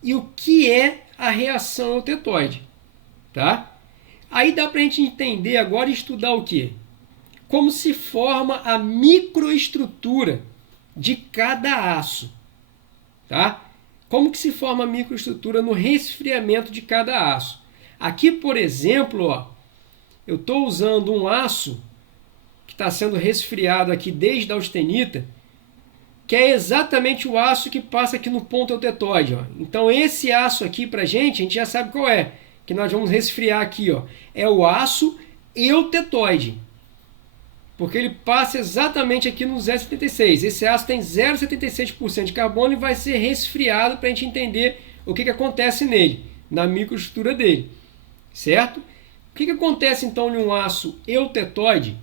e o que é a reação eutetoide. Tá? Aí dá para a gente entender agora e estudar o quê? Como se forma a microestrutura de cada aço. Tá? Como que se forma a microestrutura no resfriamento de cada aço? Aqui, por exemplo, ó, eu estou usando um aço que está sendo resfriado aqui desde a austenita, que é exatamente o aço que passa aqui no ponto eutetoide. Ó. Então esse aço aqui para a gente já sabe qual é, que nós vamos resfriar aqui. Ó. É o aço eutetoide, porque ele passa exatamente aqui no 0,76. Esse aço tem 0,76% de carbono e vai ser resfriado para a gente entender o que acontece nele, na microestrutura dele. Certo? O que acontece então em um aço eutetóide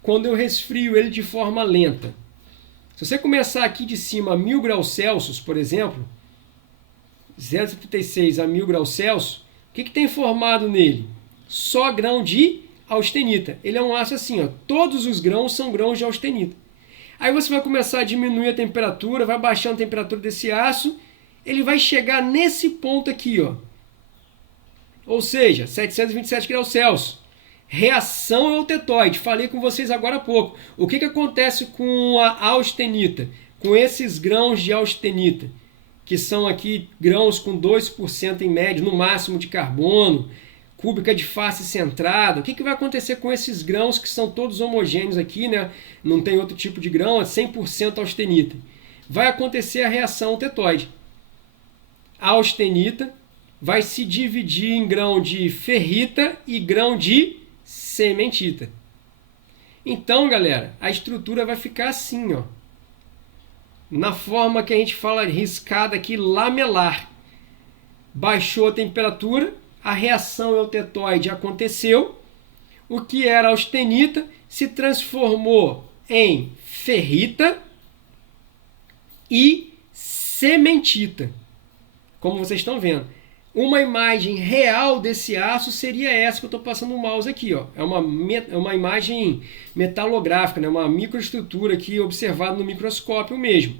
quando eu resfrio ele de forma lenta? Se você começar aqui de cima a 1000 graus Celsius, por exemplo, 0,76 a 1000 graus Celsius, o que tem formado nele? Só grão de austenita. Ele é um aço assim, ó, todos os grãos são grãos de austenita. Aí você vai começar a diminuir a temperatura, vai baixando a temperatura desse aço, ele vai chegar nesse ponto aqui, ó. Ou seja, 727 graus Celsius. Reação eutetóide. Falei com vocês agora há pouco. O que acontece com a austenita? Com esses grãos de austenita, que são aqui grãos com 2% em média, no máximo, de carbono, cúbica de face centrada. O que vai acontecer com esses grãos que são todos homogêneos aqui, né? Não tem outro tipo de grão, é 100% austenita. Vai acontecer a reação eutetóide. A austenita vai se dividir em grão de ferrita e grão de cementita. Então, galera, a estrutura vai ficar assim, ó. Na forma que a gente fala riscada aqui, lamelar. Baixou a temperatura, a reação eutetóide aconteceu, o que era austenita se transformou em ferrita e cementita, como vocês estão vendo. Uma imagem real desse aço seria essa que eu estou passando o mouse aqui, ó. É uma imagem metalográfica, né? Uma microestrutura aqui observada no microscópio mesmo.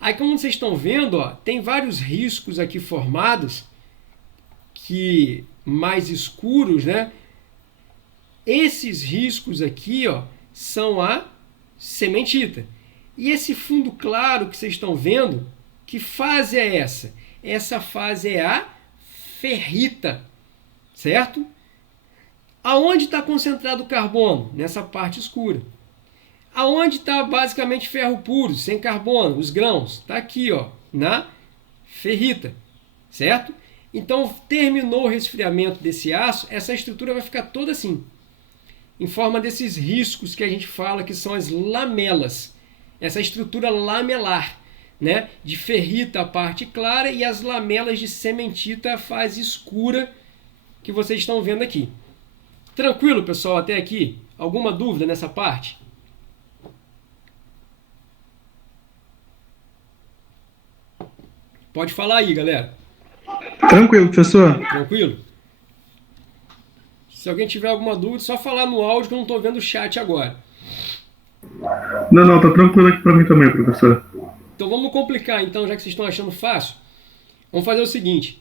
Aí, como vocês estão vendo, ó, tem vários riscos aqui formados, que mais escuros, né? Esses riscos aqui, ó, são a cementita. E esse fundo claro que vocês estão vendo, que fase é essa? Essa fase é a ferrita, certo? Aonde está concentrado o carbono? Nessa parte escura. Aonde está basicamente ferro puro, sem carbono, os grãos? Está aqui, ó, na ferrita, certo? Então, terminou o resfriamento desse aço, essa estrutura vai ficar toda assim, em forma desses riscos que a gente fala que são as lamelas. Essa estrutura lamelar, né? De ferrita a parte clara e as lamelas de cementita a fase escura que vocês estão vendo aqui. Tranquilo, pessoal, até aqui? Alguma dúvida nessa parte? Pode falar aí, galera. Tranquilo, professor. Tranquilo? Se alguém tiver alguma dúvida, só falar no áudio que eu não estou vendo o chat agora. Não, tá tranquilo aqui para mim também, professor. Então vamos complicar, então, já que vocês estão achando fácil. Vamos fazer o seguinte.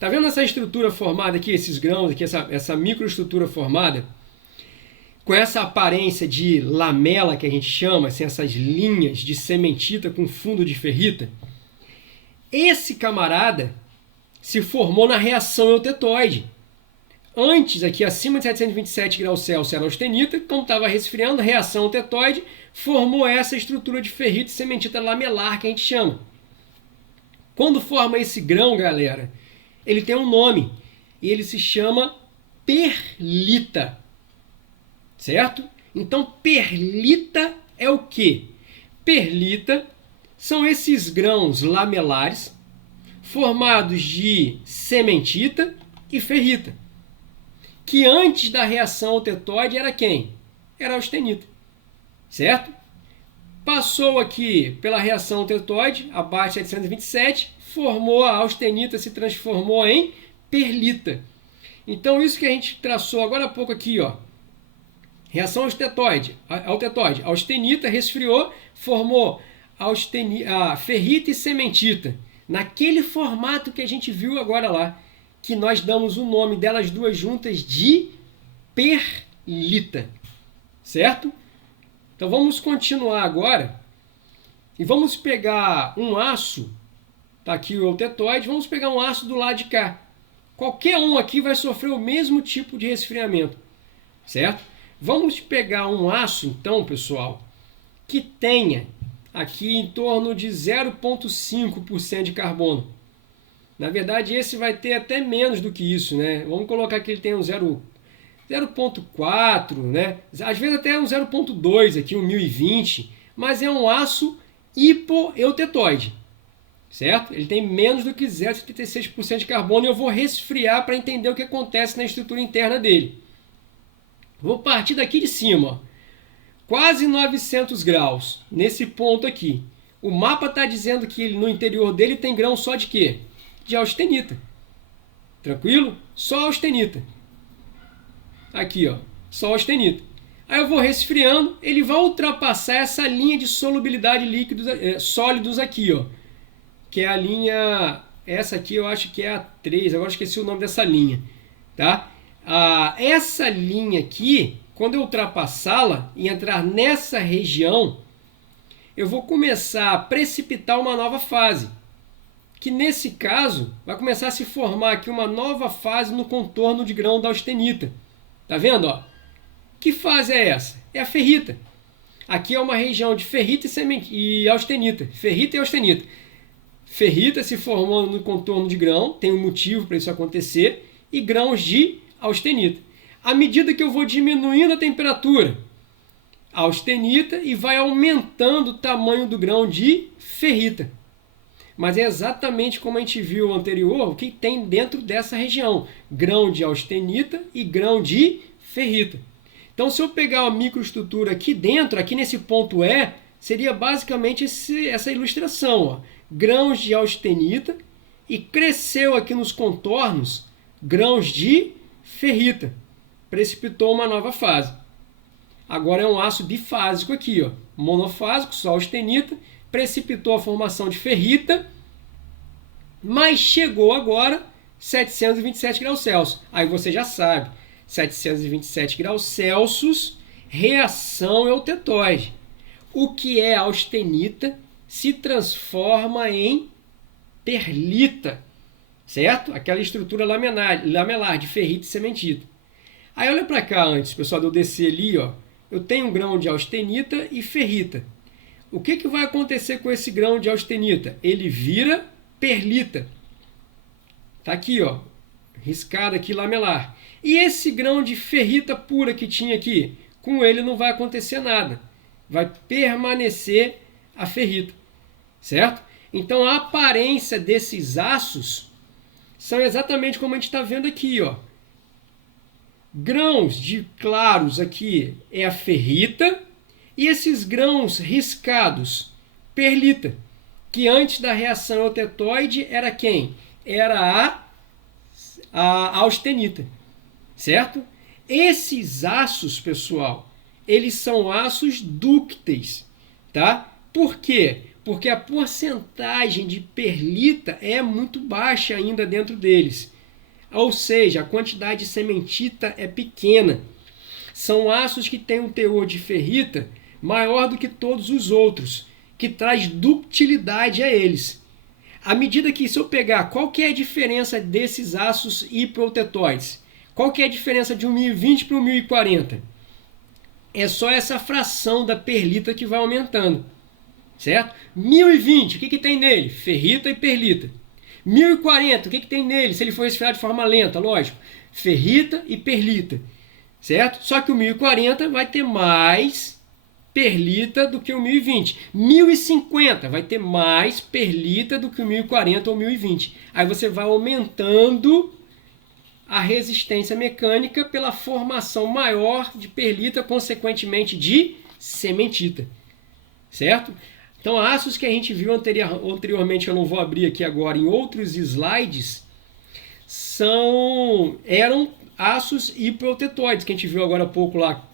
Tá vendo essa estrutura formada aqui, esses grãos aqui, essa microestrutura formada? Com essa aparência de lamela que a gente chama, assim, essas linhas de cementita com fundo de ferrita. Esse camarada se formou na reação eutetóide. Antes, aqui acima de 727 graus Celsius era austenita, como estava resfriando, a reação eutetóide formou essa estrutura de ferrita e cementita lamelar que a gente chama. Quando forma esse grão, galera, ele tem um nome e ele se chama perlita, certo? Então, perlita é o quê? Perlita são esses grãos lamelares formados de cementita e ferrita, que antes da reação eutetóide era quem? Era a austenita, certo? Passou aqui pela reação eutetóide, abaixo de 727, formou a austenita, se transformou em perlita. Então isso que a gente traçou agora há pouco aqui, ó. Reação autetóide, austenita resfriou, formou a ferrita e cementita, naquele formato que a gente viu agora lá, que nós damos o nome delas duas juntas de perlita, certo? Então vamos continuar agora e vamos pegar um aço, tá aqui o eutetóide, vamos pegar um aço do lado de cá. Qualquer um aqui vai sofrer o mesmo tipo de resfriamento, certo? Vamos pegar um aço, então, pessoal, que tenha aqui em torno de 0,5% de carbono. Na verdade, esse vai ter até menos do que isso, né? Vamos colocar que ele tem um 0,4, né? Às vezes até um 0,2 aqui, um 1020, mas é um aço hipoeutetóide, certo? Ele tem menos do que 0,76% de carbono e eu vou resfriar para entender o que acontece na estrutura interna dele. Vou partir daqui de cima, ó. Quase 900 graus, nesse ponto aqui. O mapa está dizendo que no interior dele tem grão só de quê? De austenita. Tranquilo? Só austenita. Aqui, ó, só austenita. Aí eu vou resfriando, ele vai ultrapassar essa linha de solubilidade líquidos, sólidos aqui, ó. Que é a linha, essa aqui eu acho que é a 3, agora esqueci o nome dessa linha, tá? Essa linha aqui, quando eu ultrapassá-la e entrar nessa região, eu vou começar a precipitar uma nova fase, que nesse caso vai começar a se formar aqui uma nova fase no contorno de grão da austenita. Tá vendo, ó? Que fase é essa? É a ferrita. Aqui é uma região de ferrita e austenita. Ferrita e austenita. Ferrita se formando no contorno de grão, tem um motivo para isso acontecer, e grãos de austenita. À medida que eu vou diminuindo a temperatura, a austenita, e vai aumentando o tamanho do grão de ferrita. Mas é exatamente como a gente viu anterior, o que tem dentro dessa região. Grão de austenita e grão de ferrita. Então, se eu pegar a microestrutura aqui dentro, aqui nesse ponto E, seria basicamente essa ilustração. Ó. Grãos de austenita e cresceu aqui nos contornos grãos de ferrita. Precipitou uma nova fase. Agora é um aço bifásico aqui, ó. Monofásico, só austenita, precipitou a formação de ferrita, mas chegou agora 727 graus Celsius. Aí você já sabe, 727 graus Celsius, reação eutetóide. O que é austenita se transforma em perlita, certo? Aquela estrutura lamelar de ferrita e cementita. Aí olha para cá antes, pessoal, de eu descer ali, ó, eu tenho um grão de austenita e ferrita. O que vai acontecer com esse grão de austenita? Ele vira perlita. Tá aqui, ó, riscado aqui lamelar. E esse grão de ferrita pura que tinha aqui, com ele não vai acontecer nada. Vai permanecer a ferrita, certo? Então a aparência desses aços são exatamente como a gente está vendo aqui, ó. Grãos de claros aqui é a ferrita e esses grãos riscados, perlita, que antes da reação eutetóide era quem? Era a austenita, certo? Esses aços, pessoal, eles são aços dúcteis, tá? Por quê? Porque a porcentagem de perlita é muito baixa ainda dentro deles. Ou seja, a quantidade de cementita é pequena. São aços que têm um teor de ferrita maior do que todos os outros, que traz ductilidade a eles. À medida que, se eu pegar, qual que é a diferença desses aços hipotetóides? Qual que é a diferença de um 1020 para um 1040? É só essa fração da perlita que vai aumentando, certo? 1020, o que tem nele? Ferrita e perlita. 1040, o que tem nele? Se ele for resfriado de forma lenta, lógico. Ferrita e perlita, certo? Só que o 1040 vai ter mais perlita do que o 1020. 1050 vai ter mais perlita do que o 1040 ou 1020. Aí você vai aumentando a resistência mecânica pela formação maior de perlita, consequentemente de cementita, certo? Então, aços que a gente viu anteriormente, eu não vou abrir aqui agora, em outros slides, eram aços hipotetóides, que a gente viu agora há pouco lá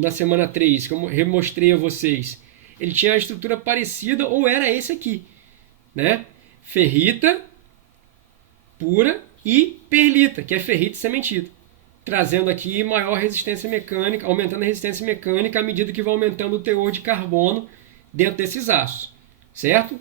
na semana 3, que eu remostrei a vocês. Ele tinha uma estrutura parecida, ou era esse aqui, né? Ferrita pura e perlita, que é ferrita e cementita, trazendo aqui maior resistência mecânica, aumentando a resistência mecânica à medida que vai aumentando o teor de carbono dentro desses aços, certo?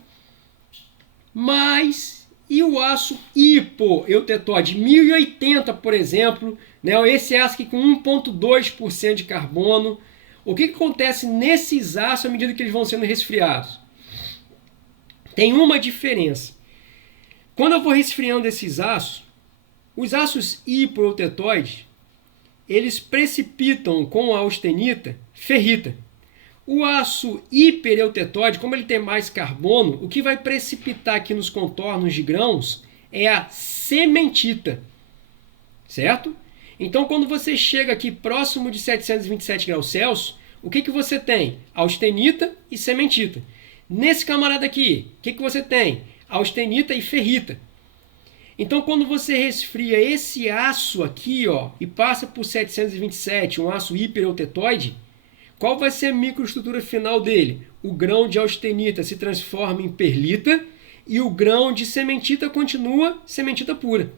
Mas, e o aço hipoeutetóide? 1080, por exemplo, né? Esse aço aqui com 1,2% de carbono. O que acontece nesses aços à medida que eles vão sendo resfriados? Tem uma diferença. Quando eu vou resfriando esses aços, os aços hipoeutetóides, eles precipitam com a austenita ferrita. O aço hipereutetóide, como ele tem mais carbono, o que vai precipitar aqui nos contornos de grãos é a cementita, certo? Então, quando você chega aqui próximo de 727 graus Celsius, o que você tem? Austenita e cementita. Nesse camarada aqui, o que você tem? Austenita e ferrita. Então, quando você resfria esse aço aqui, ó, e passa por 727, um aço hipereutetóide, qual vai ser a microestrutura final dele? O grão de austenita se transforma em perlita e o grão de cementita continua cementita pura.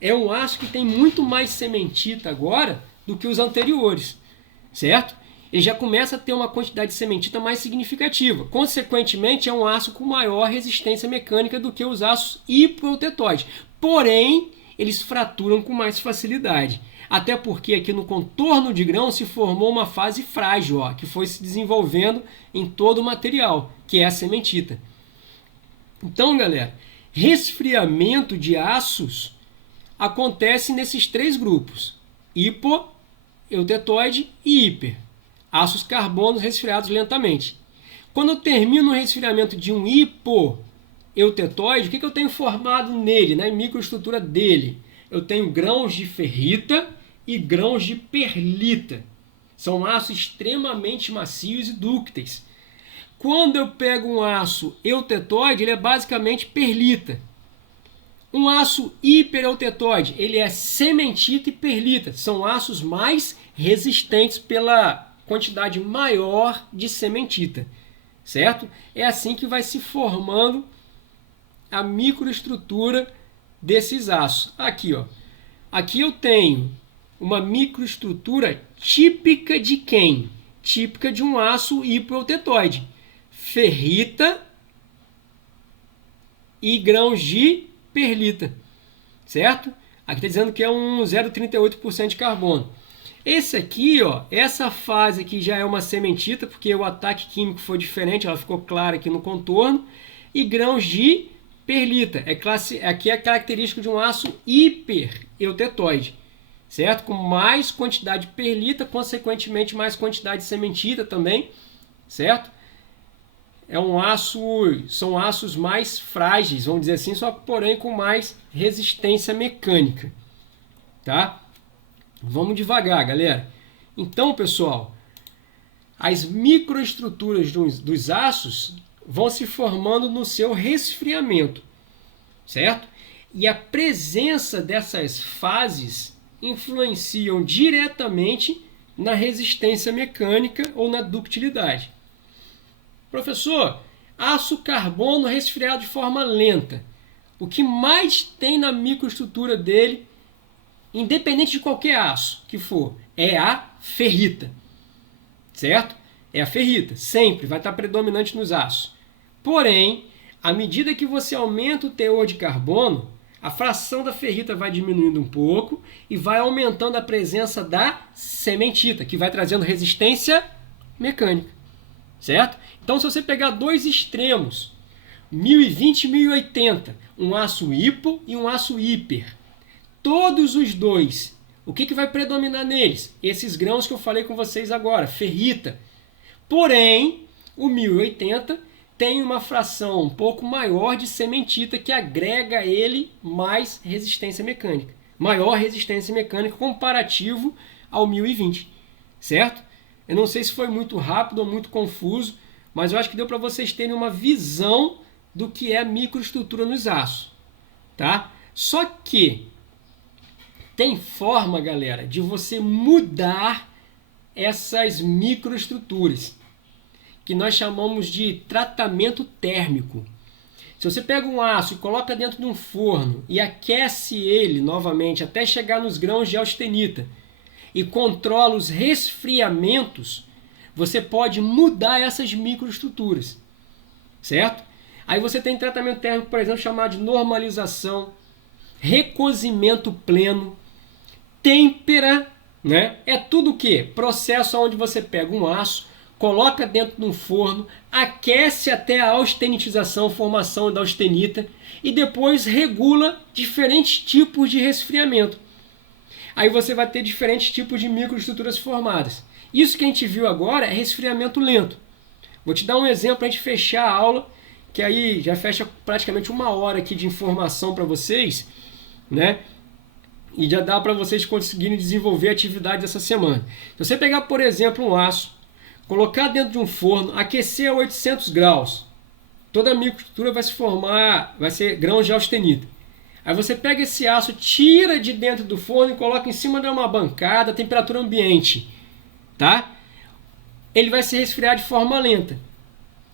É um aço que tem muito mais cementita agora do que os anteriores, certo? Ele já começa a ter uma quantidade de cementita mais significativa. Consequentemente, é um aço com maior resistência mecânica do que os aços hipoeutetóides. Porém, eles fraturam com mais facilidade. Até porque aqui no contorno de grão se formou uma fase frágil, ó, que foi se desenvolvendo em todo o material, que é a cementita. Então, galera, resfriamento de aços acontece nesses três grupos: hipoeutetóide e hiper. Aços carbonos resfriados lentamente. Quando eu termino o resfriamento de um hipoeutetóide, o que eu tenho formado nele, na microestrutura dele? Eu tenho grãos de ferrita e grãos de perlita. São aços extremamente macios e dúcteis. Quando eu pego um aço eutetóide, ele é basicamente perlita. Um aço hipereutetóide, ele é cementita e perlita. São aços mais resistentes pela quantidade maior de cementita, certo? É assim que vai se formando a microestrutura desses aços. Aqui, ó. Aqui eu tenho uma microestrutura típica de quem? Típica de um aço hipoeutetóide. Ferrita e grãos de perlita, certo? Aqui está dizendo que é um 0,38% de carbono. Esse aqui, ó, essa fase aqui já é uma cementita, porque o ataque químico foi diferente, ela ficou clara aqui no contorno. E grãos de perlita, aqui é característico de um aço hipereutetóide, certo? Com mais quantidade de perlita, consequentemente mais quantidade de cementita também, certo? São aços mais frágeis, vamos dizer assim, só porém com mais resistência mecânica, tá? Vamos devagar, galera. Então, pessoal, as microestruturas dos aços vão se formando no seu resfriamento, certo? E a presença dessas fases influenciam diretamente na resistência mecânica ou na ductilidade. Professor, aço carbono resfriado de forma lenta. O que mais tem na microestrutura dele, independente de qualquer aço que for, é a ferrita, certo? É a ferrita, sempre vai estar predominante nos aços. Porém, à medida que você aumenta o teor de carbono, a fração da ferrita vai diminuindo um pouco e vai aumentando a presença da cementita, que vai trazendo resistência mecânica, certo? Então, se você pegar dois extremos, 1020 e 1080, um aço hipo e um aço hiper, todos os dois, o que vai predominar neles? Esses grãos que eu falei com vocês agora, ferrita. Porém, o 1080 tem uma fração um pouco maior de cementita que agrega a ele mais resistência mecânica. Maior resistência mecânica comparativo ao 1020, certo? Eu não sei se foi muito rápido ou muito confuso, mas eu acho que deu para vocês terem uma visão do que é a microestrutura nos aços, tá? Só que tem forma, galera, de você mudar essas microestruturas, que nós chamamos de tratamento térmico. Se você pega um aço e coloca dentro de um forno e aquece ele novamente até chegar nos grãos de austenita e controla os resfriamentos, você pode mudar essas microestruturas, certo? Aí você tem tratamento térmico, por exemplo, chamado de normalização, recozimento pleno, têmpera, né? É tudo o quê? Processo onde você pega um aço, coloca dentro de um forno, aquece até a austenitização, formação da austenita, e depois regula diferentes tipos de resfriamento. Aí você vai ter diferentes tipos de microestruturas formadas. Isso que a gente viu agora é resfriamento lento. Vou te dar um exemplo para a gente fechar a aula, que aí já fecha praticamente 1 hora aqui de informação para vocês, né? E já dá para vocês conseguirem desenvolver a atividade dessa semana. Se você pegar, por exemplo, um aço, colocar dentro de um forno, aquecer a 800 graus, toda a microestrutura vai se formar, vai ser grãos de austenita. Aí você pega esse aço, tira de dentro do forno e coloca em cima de uma bancada, temperatura ambiente, tá? Ele vai se resfriar de forma lenta.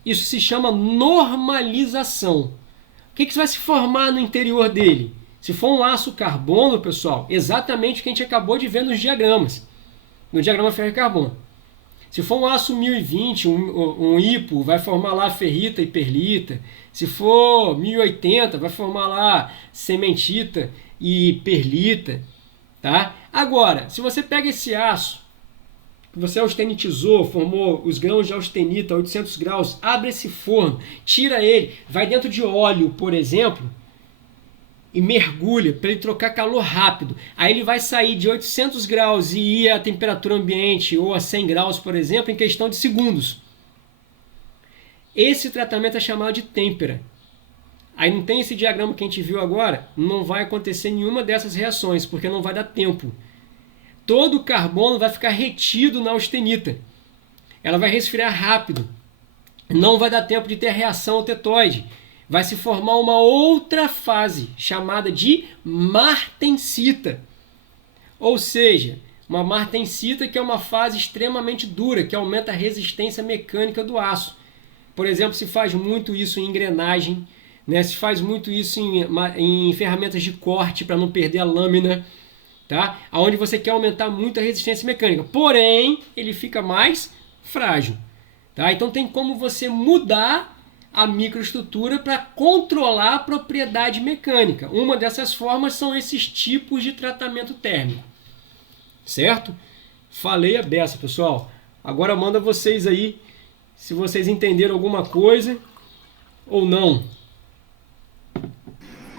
Isso se chama normalização. O que vai se formar no interior dele? Se for um aço carbono, pessoal, exatamente o que a gente acabou de ver nos diagramas, no diagrama ferro e carbono. Se for um aço 1020, um hipo, vai formar lá ferrita e perlita. Se for 1080, vai formar lá cementita e perlita. Tá? Agora, se você pega esse aço, que você austenitizou, formou os grãos de austenita a 800 graus, abre esse forno, tira ele, vai dentro de óleo, por exemplo, e mergulha para ele trocar calor rápido. Aí ele vai sair de 800 graus e ir à temperatura ambiente ou a 100 graus, por exemplo, em questão de segundos. Esse tratamento é chamado de têmpera. Aí não tem esse diagrama que a gente viu agora, não vai acontecer nenhuma dessas reações, porque não vai dar tempo. Todo o carbono vai ficar retido na austenita. Ela vai resfriar rápido. Não vai dar tempo de ter a reação ao tetóide. Vai se formar uma outra fase, chamada de martensita. Ou seja, uma martensita que é uma fase extremamente dura, que aumenta a resistência mecânica do aço. Por exemplo, se faz muito isso em engrenagem, né? Se faz muito isso em ferramentas de corte para não perder a lâmina, tá? Onde você quer aumentar muito a resistência mecânica. Porém, ele fica mais frágil. Tá? Então tem como você mudar a microestrutura para controlar a propriedade mecânica. Uma dessas formas são esses tipos de tratamento térmico. Certo? Falei a beça, pessoal. Agora manda vocês aí se vocês entenderam alguma coisa ou não.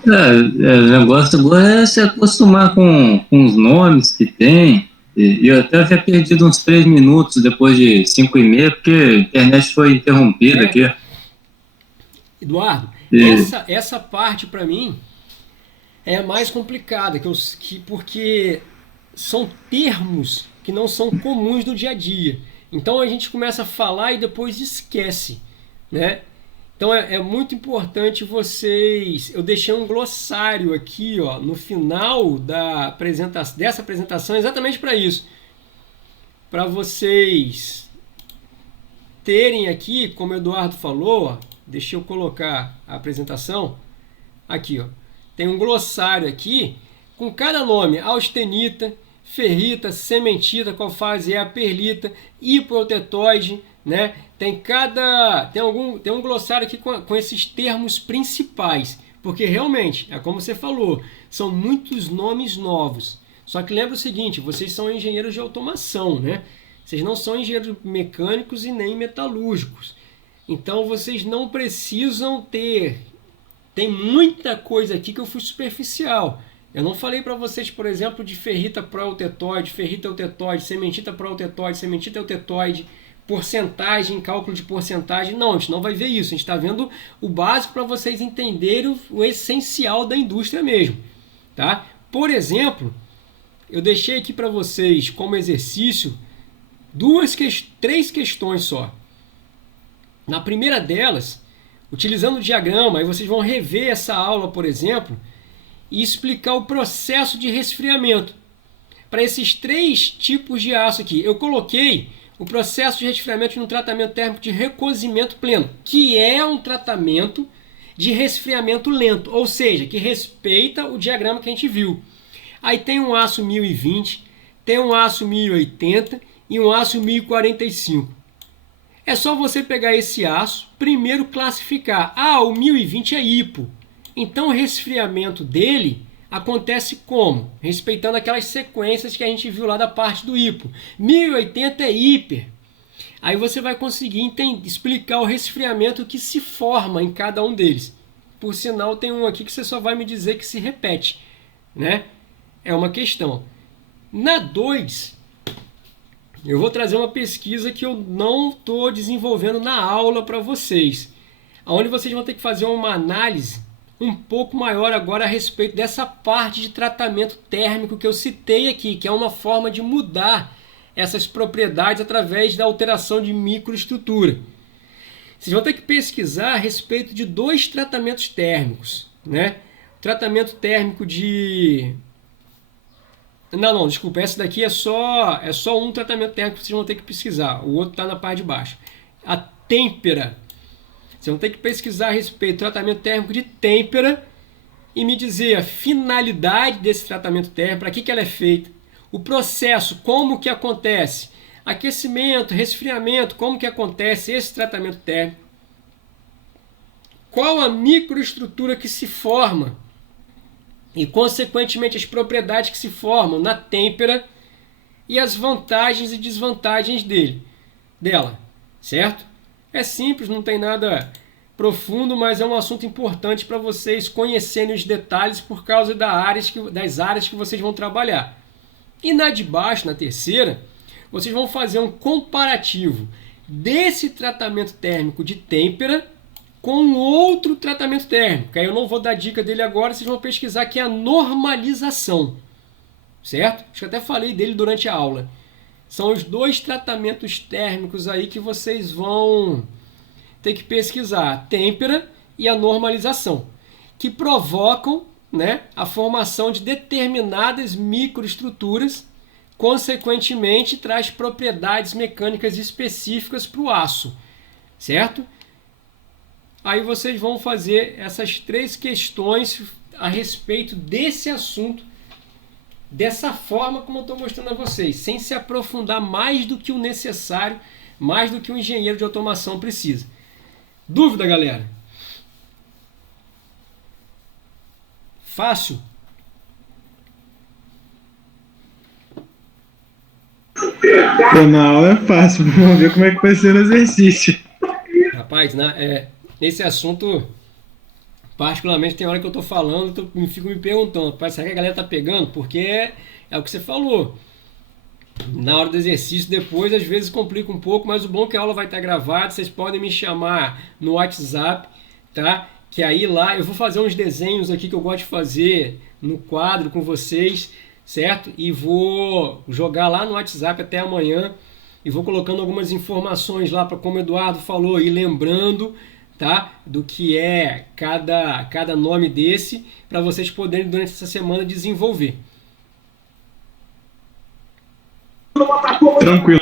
O negócio agora é se acostumar com os nomes que tem. E eu até havia perdido uns 3 minutos depois de 5h30, porque a internet foi interrompida aqui. Eduardo, essa parte para mim é a mais complicada, porque são termos que não são comuns no dia a dia. Então a gente começa a falar e depois esquece, né? Então é muito importante vocês... Eu deixei um glossário aqui, ó, no final dessa apresentação exatamente para isso. Para vocês terem aqui, como o Eduardo falou, ó, deixa eu colocar a apresentação. Aqui, ó. Tem um glossário aqui com cada nome. Austenita, ferrita, cementita, qual fase é a perlita, hipotetóide, né? Tem um glossário aqui com esses termos principais. Porque realmente, é como você falou, são muitos nomes novos. Só que lembra o seguinte, vocês são engenheiros de automação, né? Vocês não são engenheiros mecânicos e nem metalúrgicos. Então vocês não precisam ter... Tem muita coisa aqui que eu fui superficial. Eu não falei para vocês, por exemplo, de ferrita pró-eutetóide, ferrita eutetóide, cementita pró-eutetóide, cementita eutetóide, porcentagem, cálculo de porcentagem. Não, a gente não vai ver isso. A gente está vendo o básico para vocês entenderem o essencial da indústria mesmo. Tá? Por exemplo, eu deixei aqui para vocês como exercício 3 questões só. Na primeira delas, utilizando o diagrama, aí vocês vão rever essa aula, por exemplo, e explicar o processo de resfriamento. Para esses 3 tipos de aço aqui, eu coloquei o processo de resfriamento no tratamento térmico de recozimento pleno, que é um tratamento de resfriamento lento, ou seja, que respeita o diagrama que a gente viu. Aí tem um aço 1020, tem um aço 1080 e um aço 1045. É só você pegar esse aço, primeiro classificar. O 1020 é hipo. Então o resfriamento dele acontece como? Respeitando aquelas sequências que a gente viu lá da parte do hipo. 1080 é hiper. Aí você vai conseguir explicar o resfriamento que se forma em cada um deles. Por sinal, tem um aqui que você só vai me dizer que se repete, né? É uma questão. Na 2, Eu vou trazer uma pesquisa que eu não estou desenvolvendo na aula para vocês, onde vocês vão ter que fazer uma análise um pouco maior agora a respeito dessa parte de tratamento térmico que eu citei aqui, que é uma forma de mudar essas propriedades através da alteração de microestrutura. Vocês vão ter que pesquisar a respeito de 2 tratamentos térmicos, né? Tratamento térmico de... Não, desculpa, essa daqui é só um tratamento térmico que vocês vão ter que pesquisar. O outro está na parte de baixo. A têmpera. Vocês vão ter que pesquisar a respeito do tratamento térmico de têmpera e me dizer a finalidade desse tratamento térmico, para que ela é feita, o processo, como que acontece, aquecimento, resfriamento, como que acontece esse tratamento térmico, qual a microestrutura que se forma e, consequentemente, as propriedades que se formam na têmpera e as vantagens e desvantagens dela, certo? É simples, não tem nada profundo, mas é um assunto importante para vocês conhecerem os detalhes por causa das áreas que vocês vão trabalhar. E na de baixo, na terceira, vocês vão fazer um comparativo desse tratamento térmico de têmpera com outro tratamento térmico. Aí eu não vou dar dica dele agora, vocês vão pesquisar, que é a normalização. Certo? Acho que até falei dele durante a aula. São os 2 tratamentos térmicos aí que vocês vão ter que pesquisar, a têmpera e a normalização, que provocam, né, a formação de determinadas microestruturas, consequentemente traz propriedades mecânicas específicas para o aço, certo? Aí vocês vão fazer essas 3 questões a respeito desse assunto, dessa forma como eu estou mostrando a vocês, sem se aprofundar mais do que o necessário, mais do que o engenheiro de automação precisa. Dúvida, galera? Fácil? Pô, na aula é fácil, vamos ver como é que vai ser no exercício. Rapaz, nesse assunto, particularmente, tem hora que eu estou falando, fico me perguntando, será que a galera está pegando? Porque é o que você falou. Na hora do exercício, depois, às vezes complica um pouco, mas o bom é que a aula vai estar gravada, vocês podem me chamar no WhatsApp, tá? Que aí lá eu vou fazer uns desenhos aqui que eu gosto de fazer no quadro com vocês, certo? E vou jogar lá no WhatsApp até amanhã e vou colocando algumas informações lá para, como o Eduardo falou, ir lembrando, tá? Do que é cada nome desse, para vocês poderem durante essa semana desenvolver. Tranquilo.